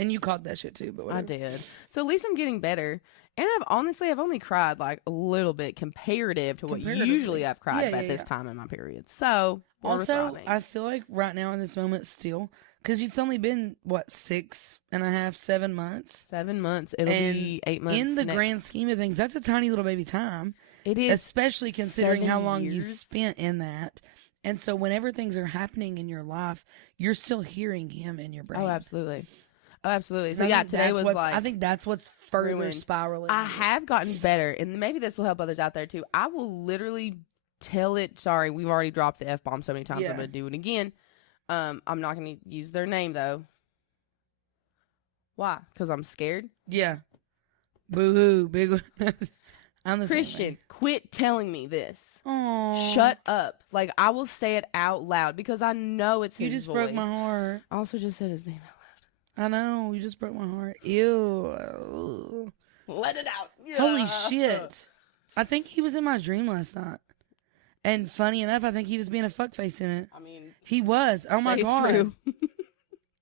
And you caught that shit too, but whatever. I did. So at least I'm getting better. And I've only cried like a little bit comparative to what usually I've cried at this time in my period. So also, I feel like right now in this moment still, because it's only been, what, 6.5, 7 months? 7 months. It'll be 8 months. In the grand scheme of things, that's a tiny little baby time. It is. Especially considering how long you spent in that. And so whenever things are happening in your life, you're still hearing him in your brain. Oh, absolutely. Oh, absolutely. So, yeah, today was like... I think that's what's further spiraling. I have gotten better, and maybe this will help others out there, too. I will literally tell it... Sorry, we've already dropped the F-bomb so many times. I'm going to do it again. I'm not going to use their name, though. Why? Because I'm scared? Yeah. Boo-hoo. Big... I'm the Christian, quit telling me this. Aww. Shut up. Like, I will say it out loud, because I know it's his voice. You just broke my heart. I also just said his name out loud. I know, you just broke my heart. Ew. Let it out. Yeah. Holy shit. I think he was in my dream last night. And funny enough, I think he was being a fuckface in it. I mean, he was. Oh my God. True.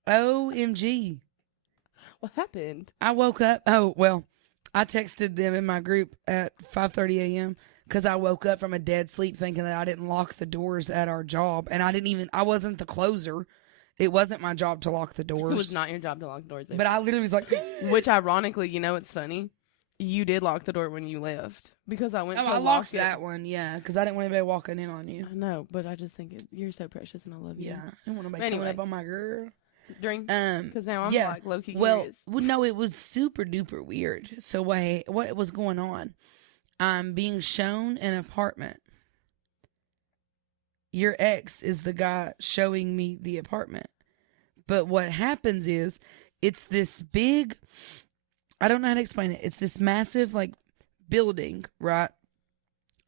OMG. What happened? I woke up. Oh, well, I texted them in my group at 5:30 a.m. because I woke up from a dead sleep thinking that I didn't lock the doors at our job. And I wasn't the closer. It wasn't my job to lock the doors. It was not your job to lock the doors. But I literally was like... Which, ironically, you know, it's funny. You did lock the door when you left. Because I went to I locked that one, yeah. Because I didn't want anybody walking in on you. I know, but I just think you're so precious and I love you. Yeah. I didn't want nobody coming up on my girl. Because now I'm like low-key curious. Well, no, it was super duper weird. So what was going on? I'm being shown an apartment. Your ex is the guy showing me the apartment. But what happens is, it's this big, I don't know how to explain it. It's this massive, like, building, right?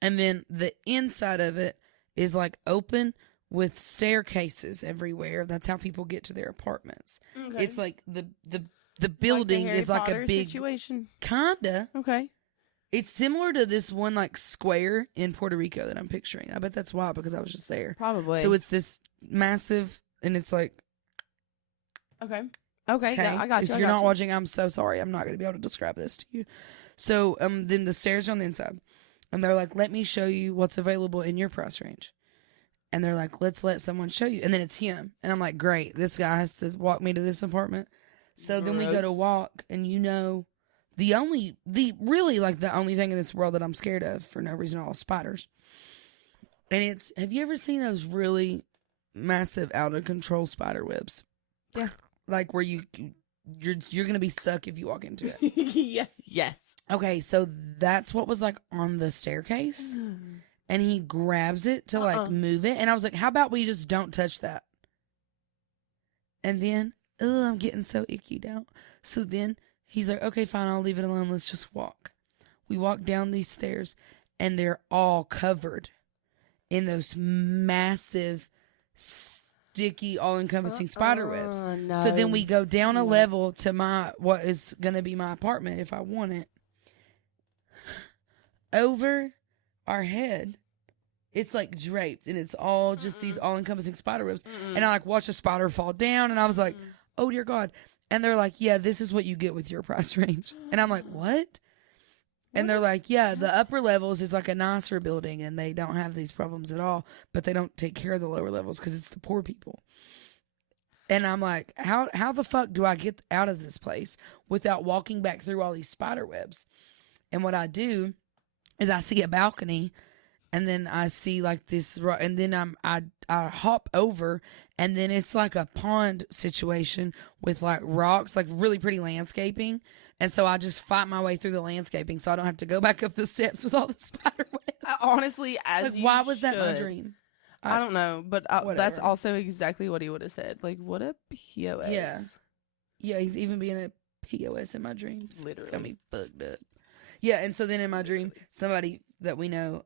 And then the inside of it is, like, open with staircases everywhere. That's how people get to their apartments. Okay. It's like the building is like a big situation. Kinda. Okay. It's similar to this one like square in Puerto Rico that I'm picturing. I bet that's why, because I was just there. Probably. So it's this massive, and it's like. Okay. Yeah, I got you. If you're not watching, I'm so sorry. I'm not going to be able to describe this to you. So then the stairs are on the inside, and they're like, "Let me show you what's available in your price range." And they're like, "Let's let someone show you." And then it's him, and I'm like, "Great, this guy has to walk me to this apartment." So then we go to walk, and the only thing in this world that I'm scared of for no reason at all is spiders. And have you ever seen those really massive out of control spider webs? Yeah. Like where you're going to be stuck if you walk into it. Yeah. Yes. Okay. So that's what was like on the staircase, and he grabs it to like move it. And I was like, how about we just don't touch that? And then, I'm getting so icky now. So then he's like, okay, fine, I'll leave it alone. Let's just walk. We walk down these stairs, and they're all covered in those massive, sticky, all-encompassing spider webs. No. So then we go down a level to what is going to be my apartment if I want it. Over our head, it's like draped, and it's all just these all-encompassing spider webs. And I like watch a spider fall down, and I was like, oh dear God. And they're like, yeah, this is what you get with your price range. And I'm like, what? And they're like, yeah, the upper levels is like a nicer building, and they don't have these problems at all, but they don't take care of the lower levels because it's the poor people. And I'm like, how the fuck do I get out of this place without walking back through all these spider webs? And what I do is I see a balcony, and then I see like this, and then I hop over, and then it's like a pond situation with like rocks, like really pretty landscaping. And so I just fight my way through the landscaping so I don't have to go back up the steps with all the spider webs. Honestly, why was that my dream? I don't know, but that's whatever. also exactly what he would have said. Like, what a POS. Yeah. Yeah, he's even being a POS in my dreams. Literally. Got me fucked up. Yeah, and so then in my dream, somebody that we know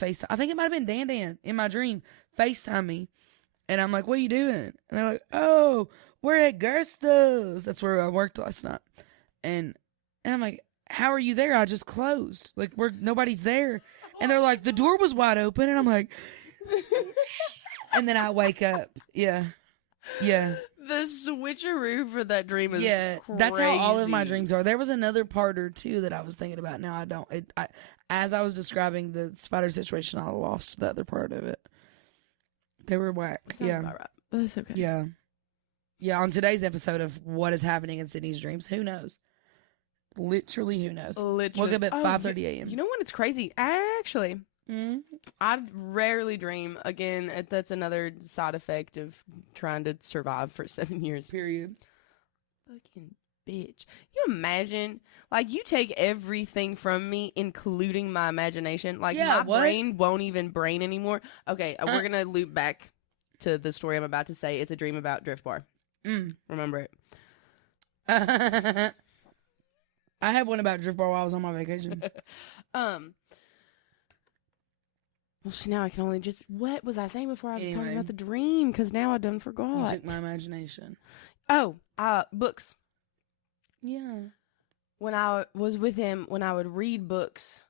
FaceTime. I think it might have been Dan in my dream. FaceTime me. And I'm like, what are you doing? And they're like, oh, we're at Gersto's. That's where I worked last night. And I'm like, how are you there? I just closed. Like, nobody's there. And they're like, the door was wide open. And I'm like, and then I wake up. Yeah. Yeah. The switcheroo for that dream is Yeah. crazy. That's how all of my dreams are. There was another part or two that I was thinking about. Now I don't. As I was describing the spider situation, I lost the other part of it. They were whack. Sounds Yeah. about right. But that's okay. Yeah. Yeah. On today's episode of What is Happening in Sydney's Dreams, who knows? Literally, who knows? Literally. Woke up at 5:30 a.m. You know when it's crazy? Actually, I rarely dream. Again, that's another side effect of trying to survive for 7 years. Period. Fucking bitch. You imagine, like, you take everything from me, including my imagination. Like, Yeah, my what? brain won't even brain anymore. Okay, we're going to loop back to the story I'm about to say. It's a dream about Drift Bar. Remember it. I had one about Drift Bar while I was on my vacation. Well, see, now I can only just... What was I saying before I was talking Anyway. about the dream? Because now I done You forgot. took my imagination. Oh, books. Yeah. When I was with him, when I would read books,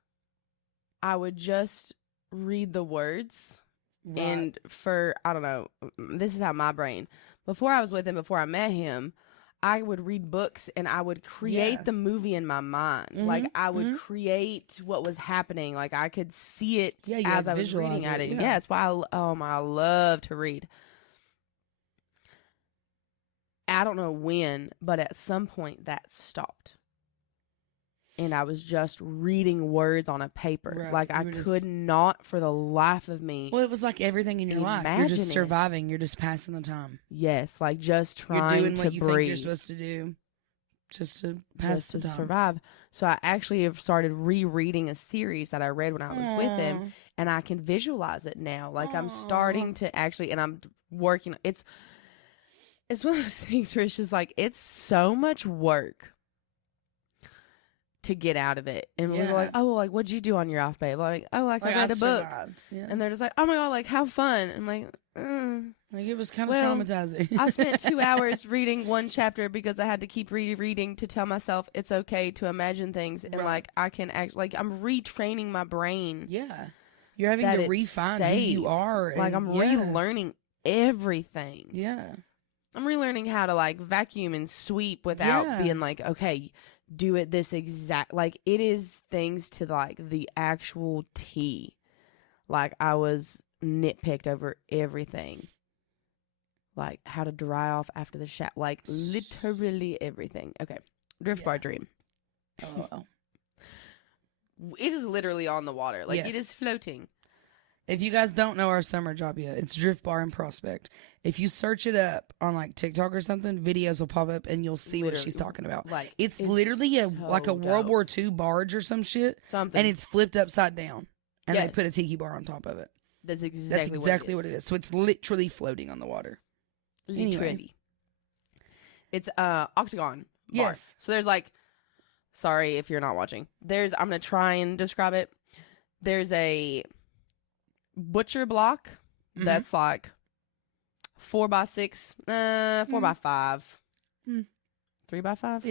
I would just read the words. Right. And for, I don't know, this is how my brain... Before I was with him, before I met him, I would read books and I would create the movie in my mind. Like, I would create what was happening. Like, I could see it as I was reading at it. Yeah, that's why I love to read. I don't know when, but at some point that stopped. And I was just reading words on a paper. Right. Like, I could not for the life of me. Well, it was like everything in your life. You're just Imagine it. surviving. You're just passing the time. Yes, like just trying You're doing to what you breathe. think you're supposed to do just to pass Just the to time. survive. So I actually have started rereading a series that I read when I was with him, Aw. and I can visualize it now. Like, I'm starting to actually, and I'm working. It's one of those things where it's just like, it's so much work to get out of it. And we were like, oh, well, like, what'd you do on your off, babe? Like, oh, like I read a book. Survived. Yeah. And they're just like, oh my God, like, how fun. I'm like, Like, it was kind of Well, traumatizing. I spent 2 hours reading one chapter because I had to keep reading to tell myself it's okay to imagine things. And, Right. like, I can act, like, I'm retraining my brain. Yeah. You're having that to it's refine who safe. you are. Like, and- I'm relearning everything. Yeah. I'm relearning how to, like, vacuum and sweep without Yeah. being like, okay, do it this exact. Like, it is things to, like, the actual T. Like, I was nitpicked over everything. Like, how to dry off after the shower. Like, literally everything. Okay. Drift bar dream. Oh. It is literally on the water. Like, Yes. it is floating. If you guys don't know our summer job yet, it's Drift Bar in Prospect. If you search it up on like TikTok or something, videos will pop up and you'll see what she's Literally. talking about. Like, It's literally a so like a World dope. War II barge or some shit, Something. and it's flipped upside down, and they Yes. put a tiki bar on top of it. That's That's exactly, exactly what it is. So it's literally floating on the water. Anyway. Literally. It's octagon bar. Yes. So there's like, sorry if you're not watching. I'm gonna try and describe it. There's a butcher block that's like 4x6, 4x5, 3x5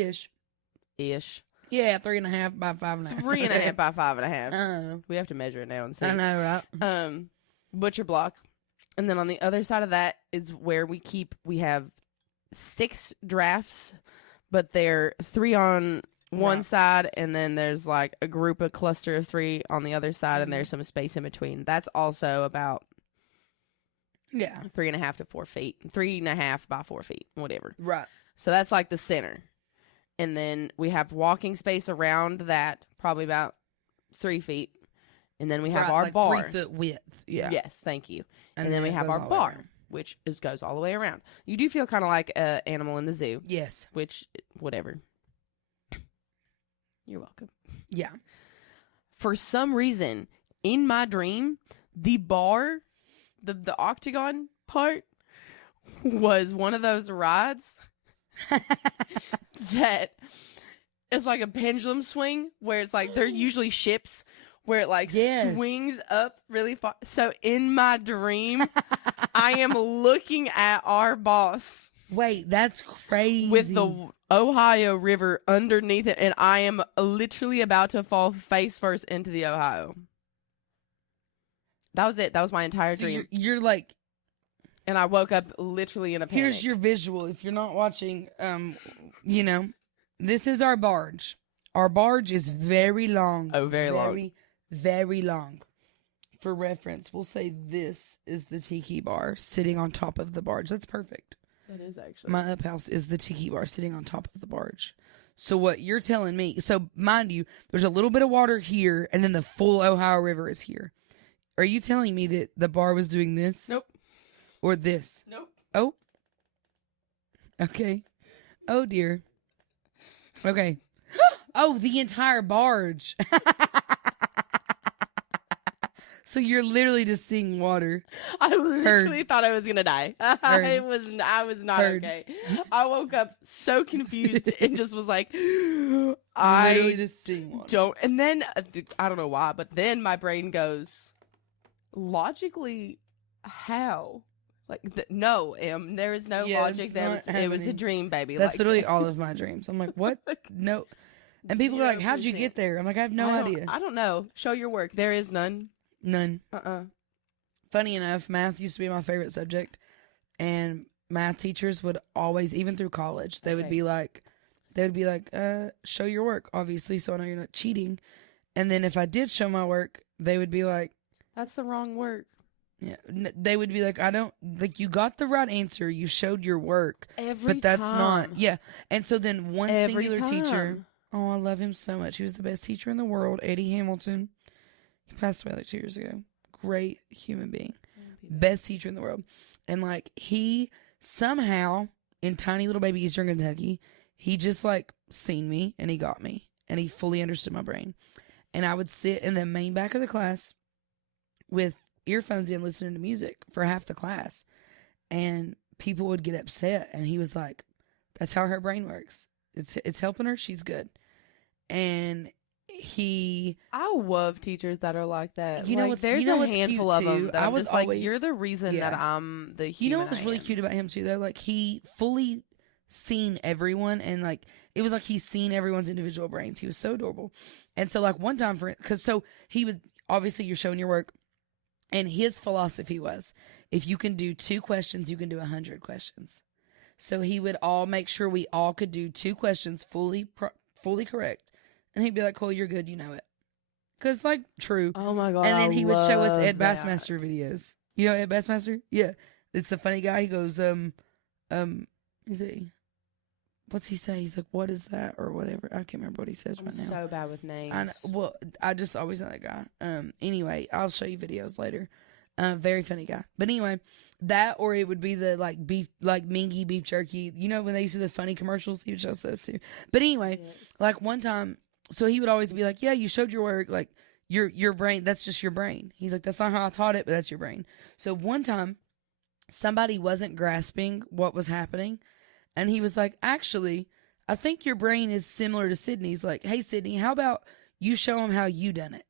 ish. Yeah, 3.5 by 5.5. 3.5 by 5.5. Oh, We have to measure it now and see. I know, right? Butcher block. And then on the other side of that is where we have 6 drafts, but they're 3 on one Right. side, and then there's like a cluster of 3 on the other side, and there's some space in between. That's also about Yeah, 3.5 to 4 feet, 3.5 by 4 feet, whatever. right. So that's like the center. And then we have walking space around that, probably about 3 feet. And then we have our like bar. 3 foot width. Yeah. Yes, thank you. And then we it have goes our all the way bar, around. which goes all the way around. You do feel kind of like an animal in the zoo, Yes. which, whatever. You're welcome. Yeah. For some reason, in my dream, the bar the octagon part was one of those rides that it's like a pendulum swing where it's like they're usually ships where it like swings up really far. So in my dream, I am looking at our boss. Wait, that's crazy. With the Ohio River underneath it, and I am literally about to fall face first into the Ohio. That was it. That was my entire dream. You're like, and I woke up literally in a panic. Here's your visual. If you're not watching, you know, this is our barge. Our barge is very long. Oh, very long. Very long. For reference, we'll say this is the tiki bar sitting on top of the barge. That's perfect. That is actually. My up house is the tiki bar sitting on top of the barge. So what you're telling me, so mind you, there's a little bit of water here, and then the full Ohio River is here. Are you telling me that the bar was doing this? Nope. Or this? Nope. Oh. Okay. Oh, dear. Okay. Oh, the entire barge. So you're literally just seeing water. I literally thought I was gonna die. I was not okay. I woke up so confused and just was like, literally just seeing water. Don't. And then I don't know why, but then my brain goes, logically, how? Like no, there is no logic. It was a dream, baby. That's literally all of my dreams. I'm like, what? No. And people are like, how'd you get there? I'm like, I have no idea. I don't know. Show your work. There is none. None. Funny enough, math used to be my favorite subject, and math teachers would always, even through college, they would be like, show your work, obviously, so I know you're not cheating. And then if I did show my work, they would be like, that's the wrong work. Yeah, they would be like, I don't, like, you got the right answer, you showed your work, but that's not, yeah. And so then one singular teacher, oh, I love him so much. He was the best teacher in the world, Eddie Hamilton. He passed away like 2 years ago. Great human being. Best teacher in the world. And like he somehow in tiny little baby Eastern Kentucky, he just like seen me and he got me and he fully understood my brain. And I would sit in the main back of the class with earphones in listening to music for half the class. And people would get upset and he was like, that's how her brain works. It's helping her. She's good. And I love teachers that are like that. You know, like, there's a handful of them that I was was always, like, you're the reason that I'm the human. You know what was really cute about him too, though? Like he fully seen everyone, and like it was like he's seen everyone's individual brains. He was so adorable. And so like one time he would, obviously you're showing your work, and his philosophy was, if you can do 2 questions, you can do 100 questions. So he would make sure we all could do 2 questions fully correct. And he'd be like, cool, you're good, you know it. Because, like, true. Oh, my God. And then he would show us Ed Bassmaster videos. You know Ed Bassmaster? Yeah. It's the funny guy. He goes, what's he say? He's like, what is that? Or whatever. I can't remember what he says right now. I'm so bad with names. I just always know that guy. Anyway, I'll show you videos later. Very funny guy. But anyway, that, or it would be the, like, beef, like, Mingy beef jerky. You know when they used to do the funny commercials? He would show us those too. But anyway, like, one time, so he would always be like, yeah, you showed your work, like, your brain, that's just your brain. He's like, that's not how I taught it, but that's your brain. So one time, somebody wasn't grasping what was happening, and he was like, actually, I think your brain is similar to Sydney's. Like, hey, Sydney, how about you show him how you done it?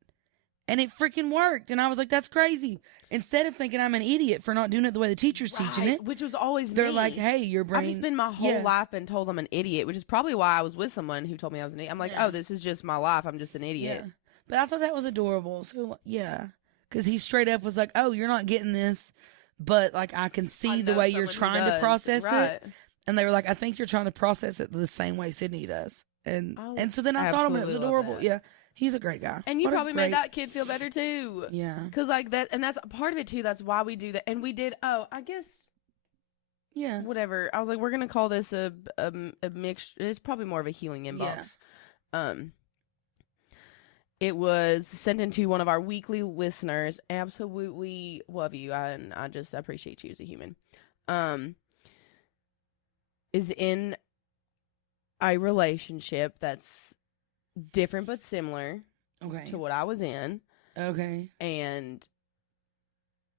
And it freaking worked. And I was like, that's crazy. Instead of thinking I'm an idiot for not doing it the way the teacher's teaching it. Which was always They're me. like, hey, your brain. I've just been my whole life and told I'm an idiot, which is probably why I was with someone who told me I was an idiot. I'm like, oh, this is just my life. I'm just an idiot. Yeah. But I thought that was adorable. So, yeah. Because he straight up was like, oh, you're not getting this. But, like, I can see the way you're trying to process it. And they were like, I think you're trying to process it the same way Sydney does. And so then I taught him, and it was adorable. Yeah. He's a great guy. And you probably made that kid feel better too. Yeah. Because like that, and that's part of it too. That's why we do that. And we did, I guess. Yeah. Whatever. I was like, we're going to call this a mixture. It's probably more of a healing inbox. Yeah. It was sent into one of our weekly listeners. Absolutely love you. And I just appreciate you as a human. Is in a relationship that's different but similar to what I was in. Okay. And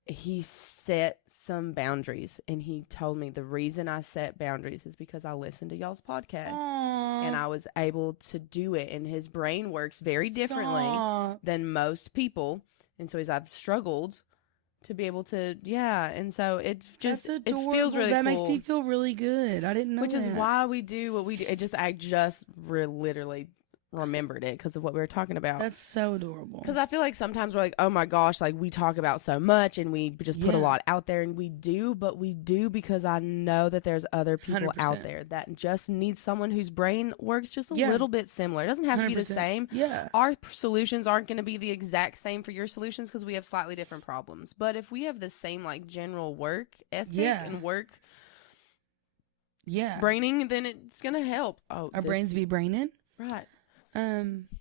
he set some boundaries, and he told me the reason I set boundaries is because I listened to y'all's podcast. And I was able to do it. And his brain works very differently than most people. And so I've struggled to be able to, and so it just, it feels really cool. That makes me feel really good. I didn't know Which that. is why we do what we do. I just literally remembered it because of what we were talking about. That's so adorable. Because I feel like sometimes we're like, oh my gosh, like we talk about so much and we just put a lot out there, and we do because I know that there's other people 100%. out there that just need someone whose brain works just a little bit similar. It doesn't have to be the same. Yeah. Our solutions aren't going to be the exact same for your solutions because we have slightly different problems. But if we have the same like general work ethic and work braining, then it's going to help. Oh, our brains be braining. Right.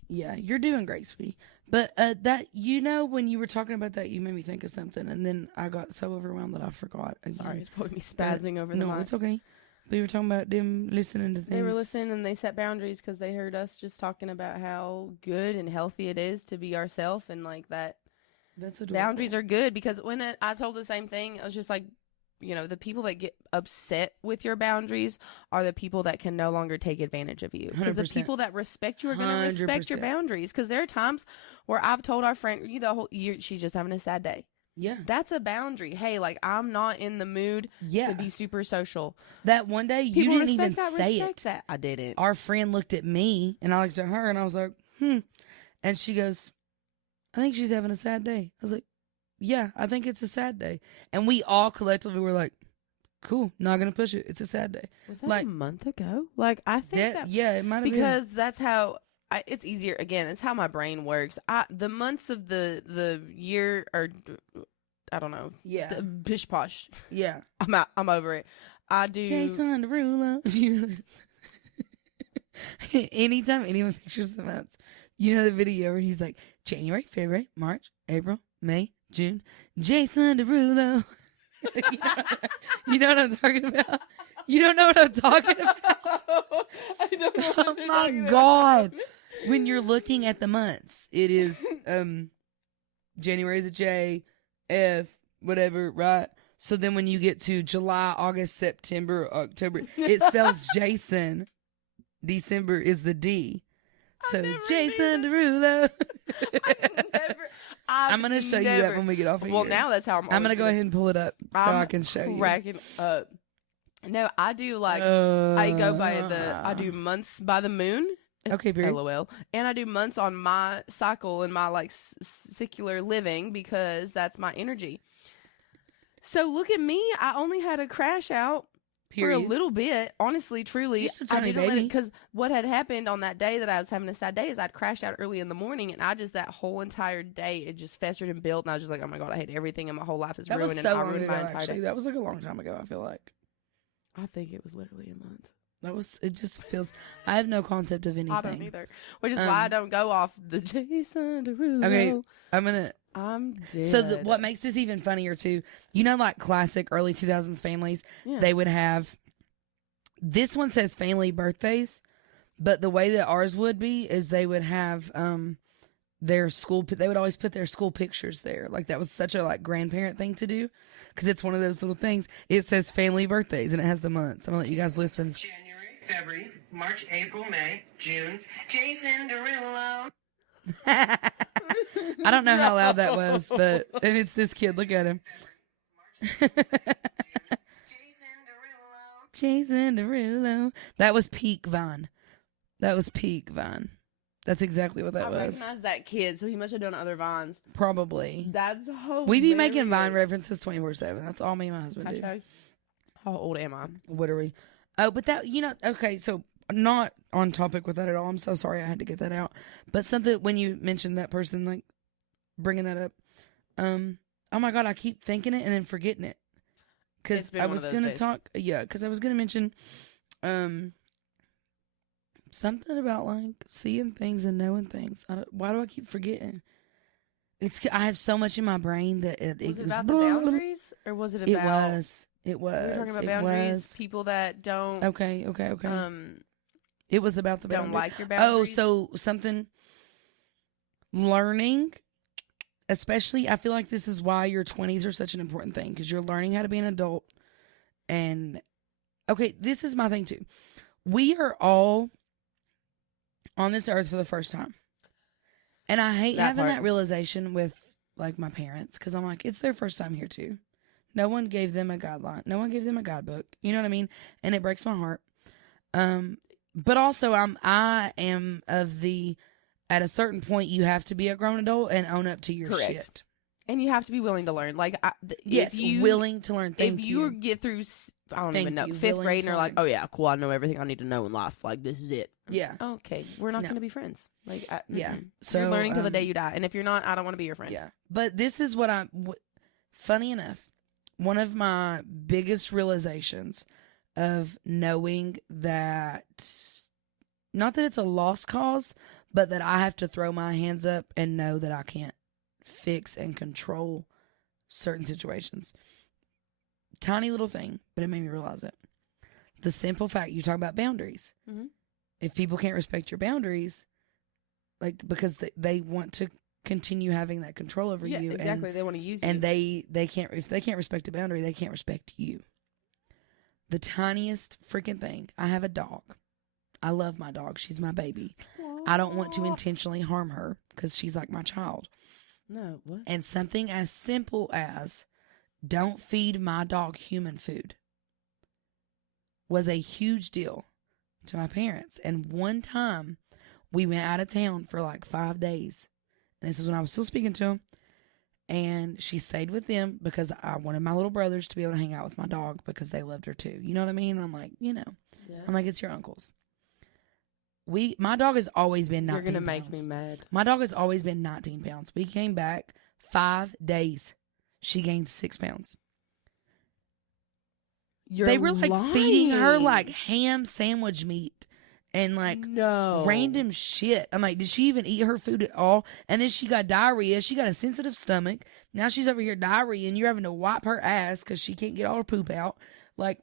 Yeah, you're doing great, sweetie. But that, when you were talking about that, you made me think of something, and then I got so overwhelmed that I forgot again. Sorry, it's probably me spazzing over the mic. No, it's okay. But you were talking about them listening to things. They were listening, and they set boundaries because they heard us just talking about how good and healthy it is to be ourselves, and like that. That's adorable. Boundaries are good because when I told the same thing, I was just like, the people that get upset with your boundaries are the people that can no longer take advantage of you. Because the people that respect you are going to respect your boundaries. Because there are times where I've told our friend, the whole year, she's just having a sad day. Yeah. That's a boundary. Hey, like, I'm not in the mood to be super social. That one day, you didn't even say it. That. I didn't. Our friend looked at me, and I looked at her, and I was like, And she goes, I think she's having a sad day. I was like, yeah, I think it's a sad day. And we all collectively were like, cool, not going to push it. It's a sad day. Was that a month ago? Like, I think that. Yeah, it might have been. Because that's how, it's easier. Again, it's how my brain works. The months of the year are, I don't know. Yeah. Pish posh. Yeah. I'm out. I'm over it. I do. Jason Derulo. Anytime anyone pictures the months, the video where he's like, January, February, March, April, May, June, Jason Derulo. You know what I'm talking about? You don't know what I'm talking about? I don't know. Oh my God. When you're looking at the months, it is January is a J, F, whatever, right? So then when you get to July, August, September, October, it spells Jason. December is the D. So Jason Derulo. I'm going to show you that when we get off of here. Well, now that's how I'm going to go ahead and pull it up so I can show you. Cracking up. No, I do I go by I do months by the moon. Okay, period. LOL. And I do months on my cycle and my secular living because that's my energy. So look at me. I only had a crash out. Period. For a little bit, honestly, truly, I didn't let it, because what had happened on that day that I was having a sad day is I'd crashed out early in the morning, and that whole entire day, it just festered and built, and I was just like, oh my God, I hate everything, and my whole life is ruined, and I ruined my entire day. That was like a long time ago, I feel like. I think it was literally a month. It just feels, I have no concept of anything. I don't either, which is why I don't go off the Jason Derulo. Okay, I'm dead. So what makes this even funnier too, like classic early 2000s families, they would have, this one says family birthdays, but the way that ours would be is they would have their school, they would always put their school pictures there. Like that was such a grandparent thing to do because it's one of those little things. It says family birthdays and it has the months. I'm going to let you guys listen. January, February, March, April, May, June. Jason Derulo. I don't know how loud that was, but and it's this kid. Look at him. Jason Derulo. That was peak Vine. That's exactly what that was. I recognize that kid, so he must have done other Vines. Probably. That's hilarious. We be making Vine references 24/7. That's all me and my husband do. How old am I? What are we? Oh, but that, okay, so not on topic with that at all. I'm so sorry I had to get that out. But something, when you mentioned that person, bringing that up, oh my God, I keep thinking it and then forgetting it. Because I was going to talk, because I was going to mention something about, seeing things and knowing things. Why do I keep forgetting? I have so much in my brain that was it about the boundaries? Or was it about... It was. We were talking about boundaries, people that don't... Okay. It was about the boundaries. Don't like your boundaries? Oh, so something... Learning especially, I feel like this is why your 20s are such an important thing, because you're learning how to be an adult. And okay, this is my thing too. We are all on this earth for the first time. And I hate having that realization with like my parents, because I'm like, it's their first time here too. No one gave them a guideline. No one gave them a guidebook. You know what I mean? And it breaks my heart. But also I am of the, at a certain point, you have to be a grown adult and own up to your shit. And you have to be willing to learn. Like, yes, willing to learn. If you get through, I don't even know, 5th grade, and you're like, oh yeah, cool, I know everything I need to know in life. Like, this is it. Yeah. Okay, we're not going to be friends. Like, yeah. So you're learning till the day you die. And if you're not, I don't want to be your friend. Yeah. But this is what funny enough, one of my biggest realizations of knowing that, not that it's a lost cause, but that I have to throw my hands up and know that I can't fix and control certain situations. Tiny little thing, but it made me realize it. The simple fact, you talk about boundaries. Mm-hmm. If people can't respect your boundaries, like, because they want to continue having that control over you. Exactly. They want to use you. And they can't, if they can't respect a boundary, they can't respect you. The tiniest freaking thing. I have a dog. I love my dog. She's my baby. Aww. I don't want to intentionally harm her because she's like my child. No, what? And something as simple as don't feed my dog human food was a huge deal to my parents. And one time we went out of town for like 5 days. And this is when I was still speaking to him. And she stayed with them because I wanted my little brothers to be able to hang out with my dog because they loved her too. You know what I mean? And I'm like, I'm like, it's your uncle's. My dog has always been 19 pounds. You're going to make me mad. My dog has always been 19 pounds. We came back 5 days. She gained 6 pounds. They were like feeding her like ham sandwich meat and like random shit. I'm like, did she even eat her food at all? And then she got diarrhea. She got a sensitive stomach. Now she's over here diarrhea and you're having to wipe her ass because she can't get all her poop out. Like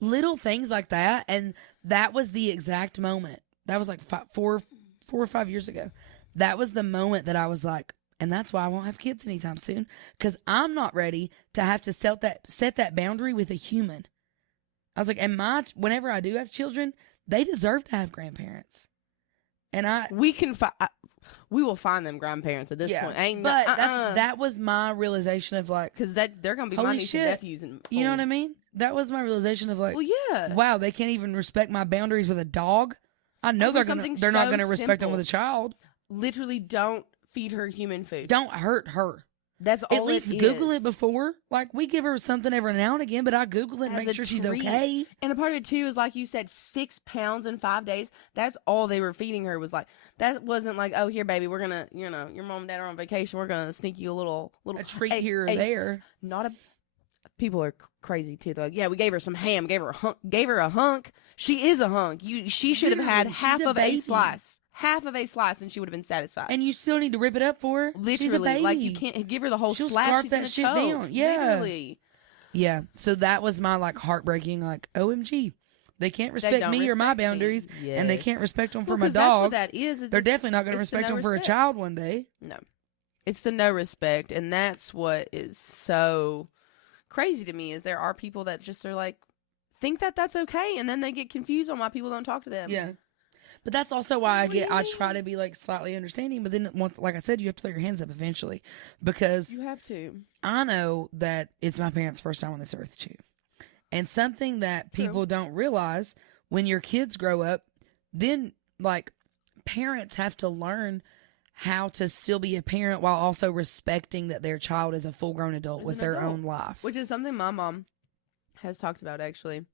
little things like that. And that was the exact moment. That was like 4 or 5 years ago. That was the moment that I was like, and that's why I won't have kids anytime soon, because I'm not ready to have to set that boundary with a human. I was like, and whenever I do have children, they deserve to have grandparents. And we will find them grandparents at this point. That was my realization of like, because they're gonna be my nieces and nephews, and you know what I mean. That was my realization of like, well, yeah, wow, they can't even respect my boundaries with a dog. I know they're not gonna respect them with a child. Literally, don't feed her human food. Don't hurt her. That's all. At least Google it before. Like, we give her something every now and again, but I Google it and make sure she's okay. And a part of it too is, like you said, 6 pounds in 5 days. That's all they were feeding her. Was like, that wasn't like, oh, here, baby, we're gonna, your mom and dad are on vacation. We're gonna sneak you a treat here or there. People are crazy too. They're like, yeah, we gave her some ham, gave her a hunk. She is a hunk. She should have had half of a slice, and she would have been satisfied. And you still need to rip it up for her. Literally, she's a baby. like, you can't give her the whole She'll slab. scarf She's that shit down. Yeah, literally. Yeah. So that was my like heartbreaking. Like, OMG, they can't respect me or my boundaries, and they can't respect them for my dog. That's what that is. They're definitely not going to respect them for a child one day. No, it's the no respect, and that's what is so crazy to me. Is there are people that just are like, think that that's okay, and then they get confused on why people don't talk to them. Yeah. But that's also why I try to be like slightly understanding, but then like I said, you have to throw your hands up eventually, because you have to. I know that it's my parents' first time on this earth too. And something that people don't realize, when your kids grow up, then like parents have to learn how to still be a parent while also respecting that their child is a full-grown adult with their own life. Which is something my mom has talked about, actually.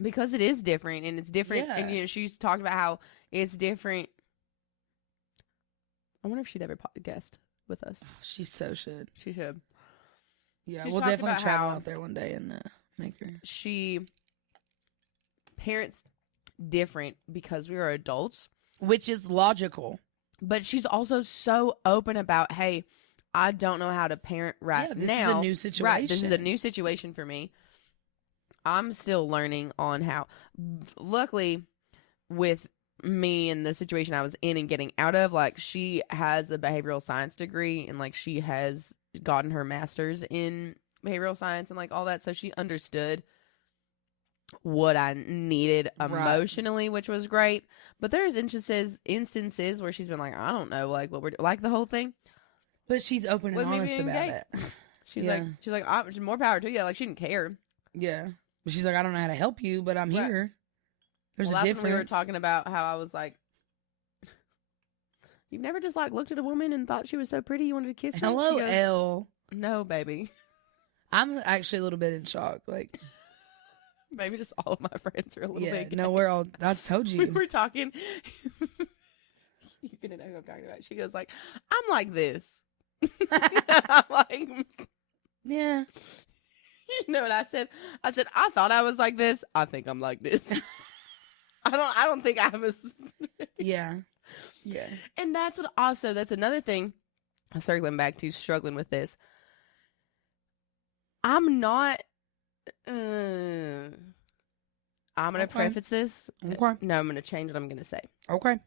Because it is different, and it's different. Yeah. And, she's talked about how it's different. I wonder if she'd ever podcast with us. Oh, she so should. She should. Yeah, we'll definitely travel out there one day and make her. Parents different because we are adults. Which is logical. But she's also so open about, hey, I don't know how to parent now. This is a new situation. Right, this is a new situation for me. I'm still learning on how. Luckily, with me and the situation I was in and getting out of. Like, she has a behavioral science degree, and like she has gotten her master's in behavioral science and like all that, so she understood what I needed Right. emotionally, which was great. But there's instances where she's been like, I don't know, like what we're like the whole thing. But she's open and With me honest being about gay. it. She's Yeah. like, more power to you. Like, she didn't care. Yeah. But she's like, I don't know how to help you, but I'm Right. here. There's Well, a that's difference. when we were talking about how I was like, you've never just like looked at a woman and thought she was so pretty you wanted to kiss her? Hello, She goes, L. no, baby. I'm actually a little bit in shock. Like, Maybe just all of my friends are a little yeah, bit gay. no, we're all. I told We you. were talking. You're gonna know who I'm talking about. She goes like, I'm like this. I'm like, Yeah. you know what I said? I said, I thought I was like this. I think I'm like this. I don't think I was. Yeah. Yeah. And that's another thing. Circling back to struggling with this. I'm not. I'm gonna Okay. preface this. Okay. No, I'm gonna change what I'm gonna say. Okay.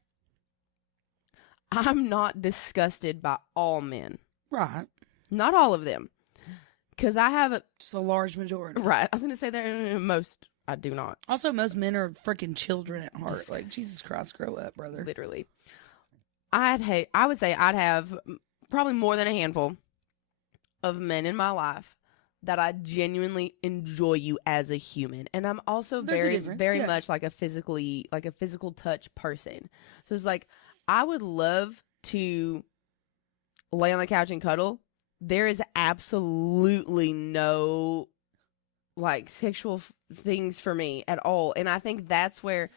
I'm not disgusted by all men. Right. Not all of them. Because I have a. Just a large majority. Right. I was going to say there most. I do not. Also, most men are freaking children at heart. Like, Jesus Christ, grow up, brother. Literally. I would say I'd have probably more than a handful of men in my life that I genuinely enjoy you as a human. And I'm also There's a very, difference, very yeah. much like a physical touch person. So it's like, I would love to lay on the couch and cuddle. There is absolutely no like sexual things for me at all. And I think that's where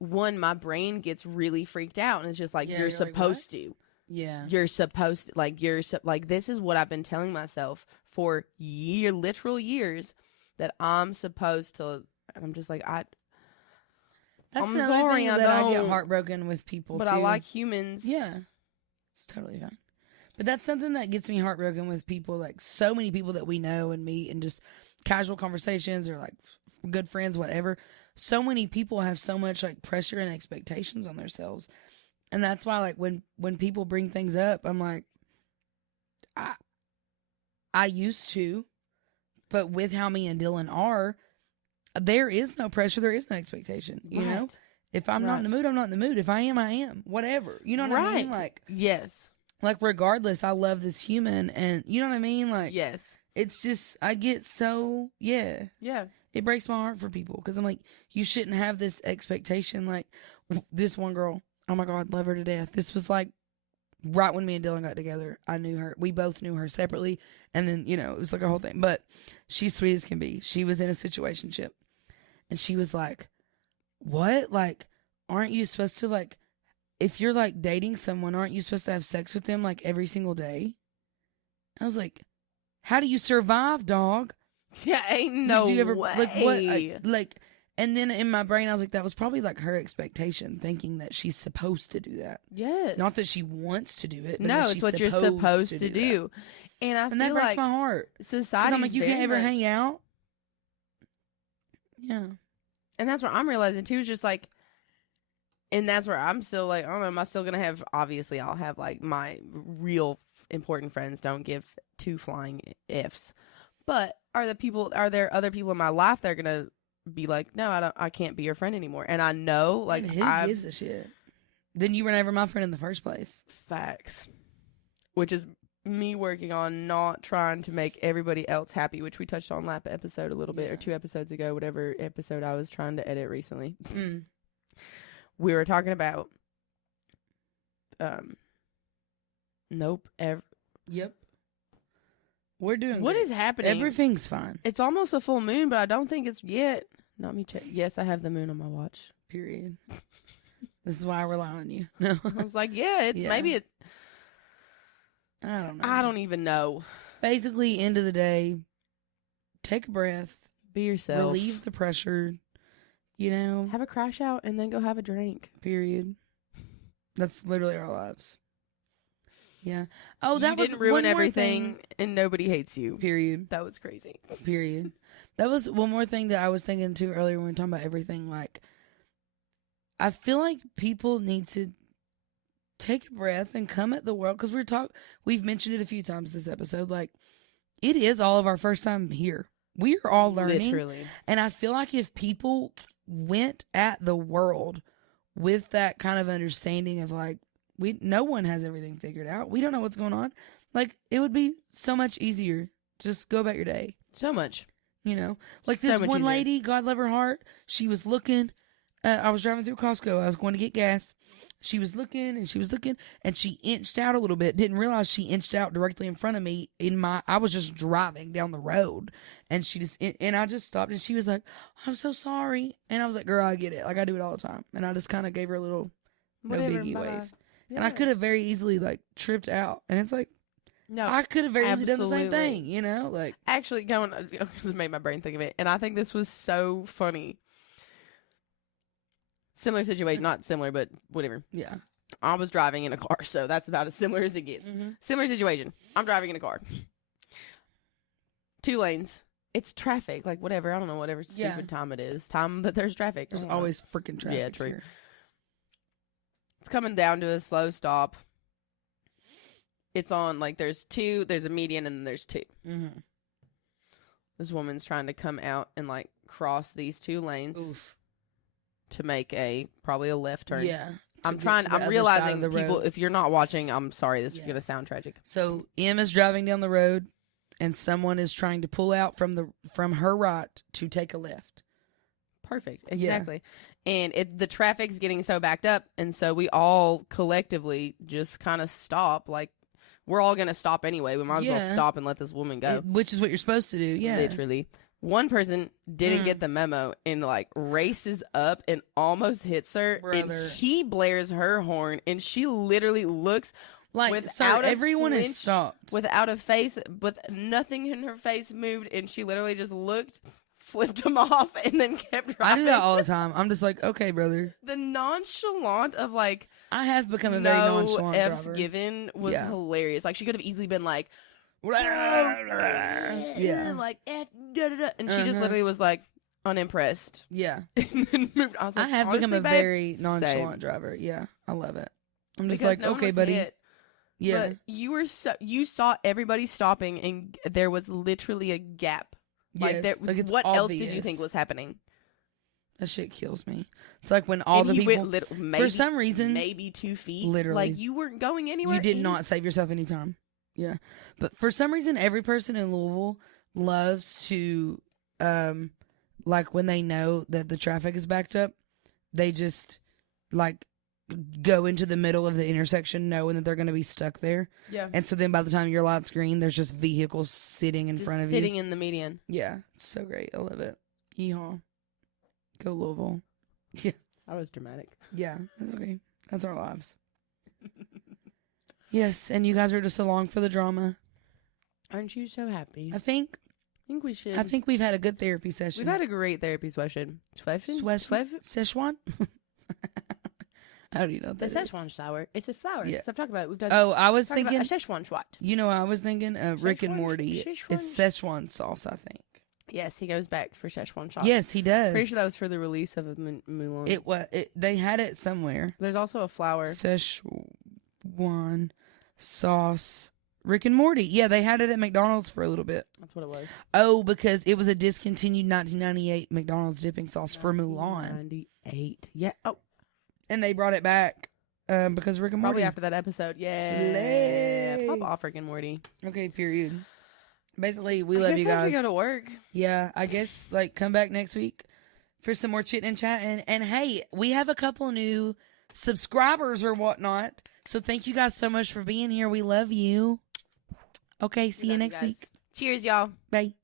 my brain gets really freaked out, and it's just like, Yeah, you're you're like, supposed to. Yeah. You're supposed to, like this is what I've been telling myself for literal years, that I'm supposed to. And I'm just like, That's I'm another sorry, thing I that I get don't. heartbroken with people, but too. I like humans. Yeah. It's totally fine. But that's something that gets me heartbroken with people, like so many people that we know and meet and just casual conversations or like good friends, whatever. So many people have so much like pressure and expectations on themselves. And that's why, like, when people bring things up, I'm like, I used to, but with how me and Dylan are, there is no pressure, there is no expectation. You know, Right. if I'm not in the mood, I'm not in the mood. If I am, I am. Whatever. You know what I mean? Like, yes. like regardless, I love this human, and you know what I mean? Like, Yes. it's just, I get so, yeah. Yeah. It breaks my heart for people because I'm like, you shouldn't have this expectation. Like, this one girl, oh my God, love her to death. This was like right when me and Dylan got together. I knew her. We both knew her separately. And then, you know, it was like a whole thing. But she's sweet as can be. She was in a situationship. And she was like, what? Like, aren't you supposed to, like, if you're like dating someone, aren't you supposed to have sex with them like every single day? I was like, how do you survive, dog? Yeah, ain't no Did you ever, way. like, what? Like, and then in my brain, I was like, that was probably like her expectation, thinking that she's supposed to do that. Yes. Not that she wants to do it. But No, that it's she's what you're supposed to that. do. And I And feel that breaks like my heart. society. I'm like, you can't ever hang out. Yeah. And that's what I'm realizing too. Is just like, and that's where I'm still like, I don't know. Am I still gonna have? Obviously, I'll have like my real important friends. Don't give two flying ifs. But are there other people in my life that are gonna be like, no, I can't be your friend anymore? And I know, like, And who gives a shit? Then you were never my friend in the first place. Facts. Which is me working on not trying to make everybody else happy, which we touched on last episode a little bit, Yeah. or 2 episodes ago, whatever episode I was trying to edit recently. Mm. We were talking about, nope. Yep. We're doing What great. is happening? Everything's fine. It's almost a full moon, but I don't think it's yet. Not me check. Yes, I have the moon on my watch. Period. This is why I rely on you. No. I was like, yeah, it's Yeah. maybe it's. I don't know. I don't even know. Basically, end of the day, take a breath, Be yourself. relieve the pressure, you know, Have a crash out and then go have a drink. period. That's literally our lives. Yeah. Oh, that you was didn't ruin one more everything, thing. and nobody hates you. Period. That was crazy. Period. That was one more thing that I was thinking too earlier when we were talking about everything. Like, I feel like people need to take a breath and come at the world, because we've mentioned it a few times this episode. Like, it is all of our first time here. We are all learning. Literally. And I feel like if people went at the world with that kind of understanding of like, no one has everything figured out. We don't know what's going on. Like, it would be so much easier. Just go about your day. So much. You know? Like So this much one easier. lady, God love her heart, she was looking. I was driving through Costco. I was going to get gas. She was looking and she was looking, and she inched out a little bit. Didn't realize she inched out directly in front of me. I was just driving down the road, and I just stopped, and she was like, "I'm so sorry," and I was like, "Girl, I get it. Like, I do it all the time." And I just kind of gave her a little no Whatever, biggie bye. wave, Yeah. and I could have very easily like tripped out, and it's like No, I could have very easily done the same absolutely. thing, you know, like. Actually, this made my brain think of it, and I think this was so funny. Similar situation, not similar, but whatever. Yeah. I was driving in a car, so that's about as similar as it gets. Mm-hmm. Similar situation. I'm driving in a car. 2 lanes. It's traffic, like whatever. I don't know, whatever Yeah. stupid time it is. Time that there's traffic. I There's don't know. always freaking traffic. Yeah, true. Here. It's coming down to a slow stop. It's on, like, there's a median, and then there's 2. Mm-hmm. This woman's trying to come out and, like, cross these 2 lanes Oof. to make probably a left turn. Yeah. I'm to get to the other realizing, side of the people, road. if you're not watching, I'm sorry, this is going to Yes. sound tragic. So Em is driving down the road, and someone is trying to pull out from her right to take a left. Perfect. Exactly. And the traffic's getting so backed up, and so we all collectively just kind of stop. Like, we're all going to stop anyway. We might as well Yeah. stop and let this woman go. Which is what you're supposed to do. Yeah. Literally. One person didn't Mm. get the memo and, like, races up and almost hits her. Brother. And he blares her horn, and she literally looks Like, without a everyone is flinch, stopped. without a face, with nothing in her face moved, and she literally just looked, flipped him off, and then kept I driving. do that all the time. I'm just like, okay, brother. The nonchalant of, like, I have become a very no nonchalant F's driver. given was Yeah. hilarious. Like, she could have easily been like, Yeah. like, da, da, da. And she just Uh-huh. literally was like, unimpressed. Yeah. And then moved. I was like, I have become honestly, a babe, very nonchalant same. driver. Yeah. I love it. I'm just Because like, no one okay, was buddy. hit, Yeah. But you saw everybody stopping, and there was literally a gap. Like, Yes. there, Like, it's what else did you obvious. think was happening? That shit kills me. It's like when all And the he people, went maybe, for some reason, maybe 2 feet. literally. Like, you weren't going anywhere. you did He- not save yourself any time. Yeah. But for some reason, every person in Louisville loves to, like, when they know that the traffic is backed up, they just, like, go into the middle of the intersection knowing that they're going to be stuck there. Yeah. And so then by the time your light's green, there's just vehicles sitting in Just front of sitting you. in the median. Yeah. It's so great. I love it. Yeehaw. Go Louisville. I was dramatic. Yeah. That's okay. That's our lives. Yes. And you guys are just along for the drama. Aren't you so happy? I think we should. I think we've had a good therapy session. We've had a great therapy session. Szechuan? How do you know The what that is? Szechuan flower. It's a flower. Yeah. So I've talked about it. We've done. Oh, I was talked about thinking, a Szechuan swat. you know, I was thinking Rick and Szechuan- Morty. Szechuan- It's Szechuan sauce, I think. Yes, he goes back for Szechuan sauce. Yes, he does. Pretty sure that was for the release of Mulan. They had it somewhere. There's also a flower. Szechuan sauce. Rick and Morty. Yeah, they had it at McDonald's for a little bit. That's what it was. Oh, because it was a discontinued 1998 McDonald's dipping sauce for Mulan. 98. Yeah. Oh, And they brought it back because Rick and Morty. probably after that episode. Yeah. Slay. Pop off, Rick and Morty. Okay, period. Basically, we I love guess you I have guys. to go to work. Yeah, I guess, like, come back next week for some more chit and chat. And hey, we have a couple new subscribers or whatnot. So thank you guys so much for being here. We love you. Okay, see you Love next guys. week. Cheers, y'all. Bye.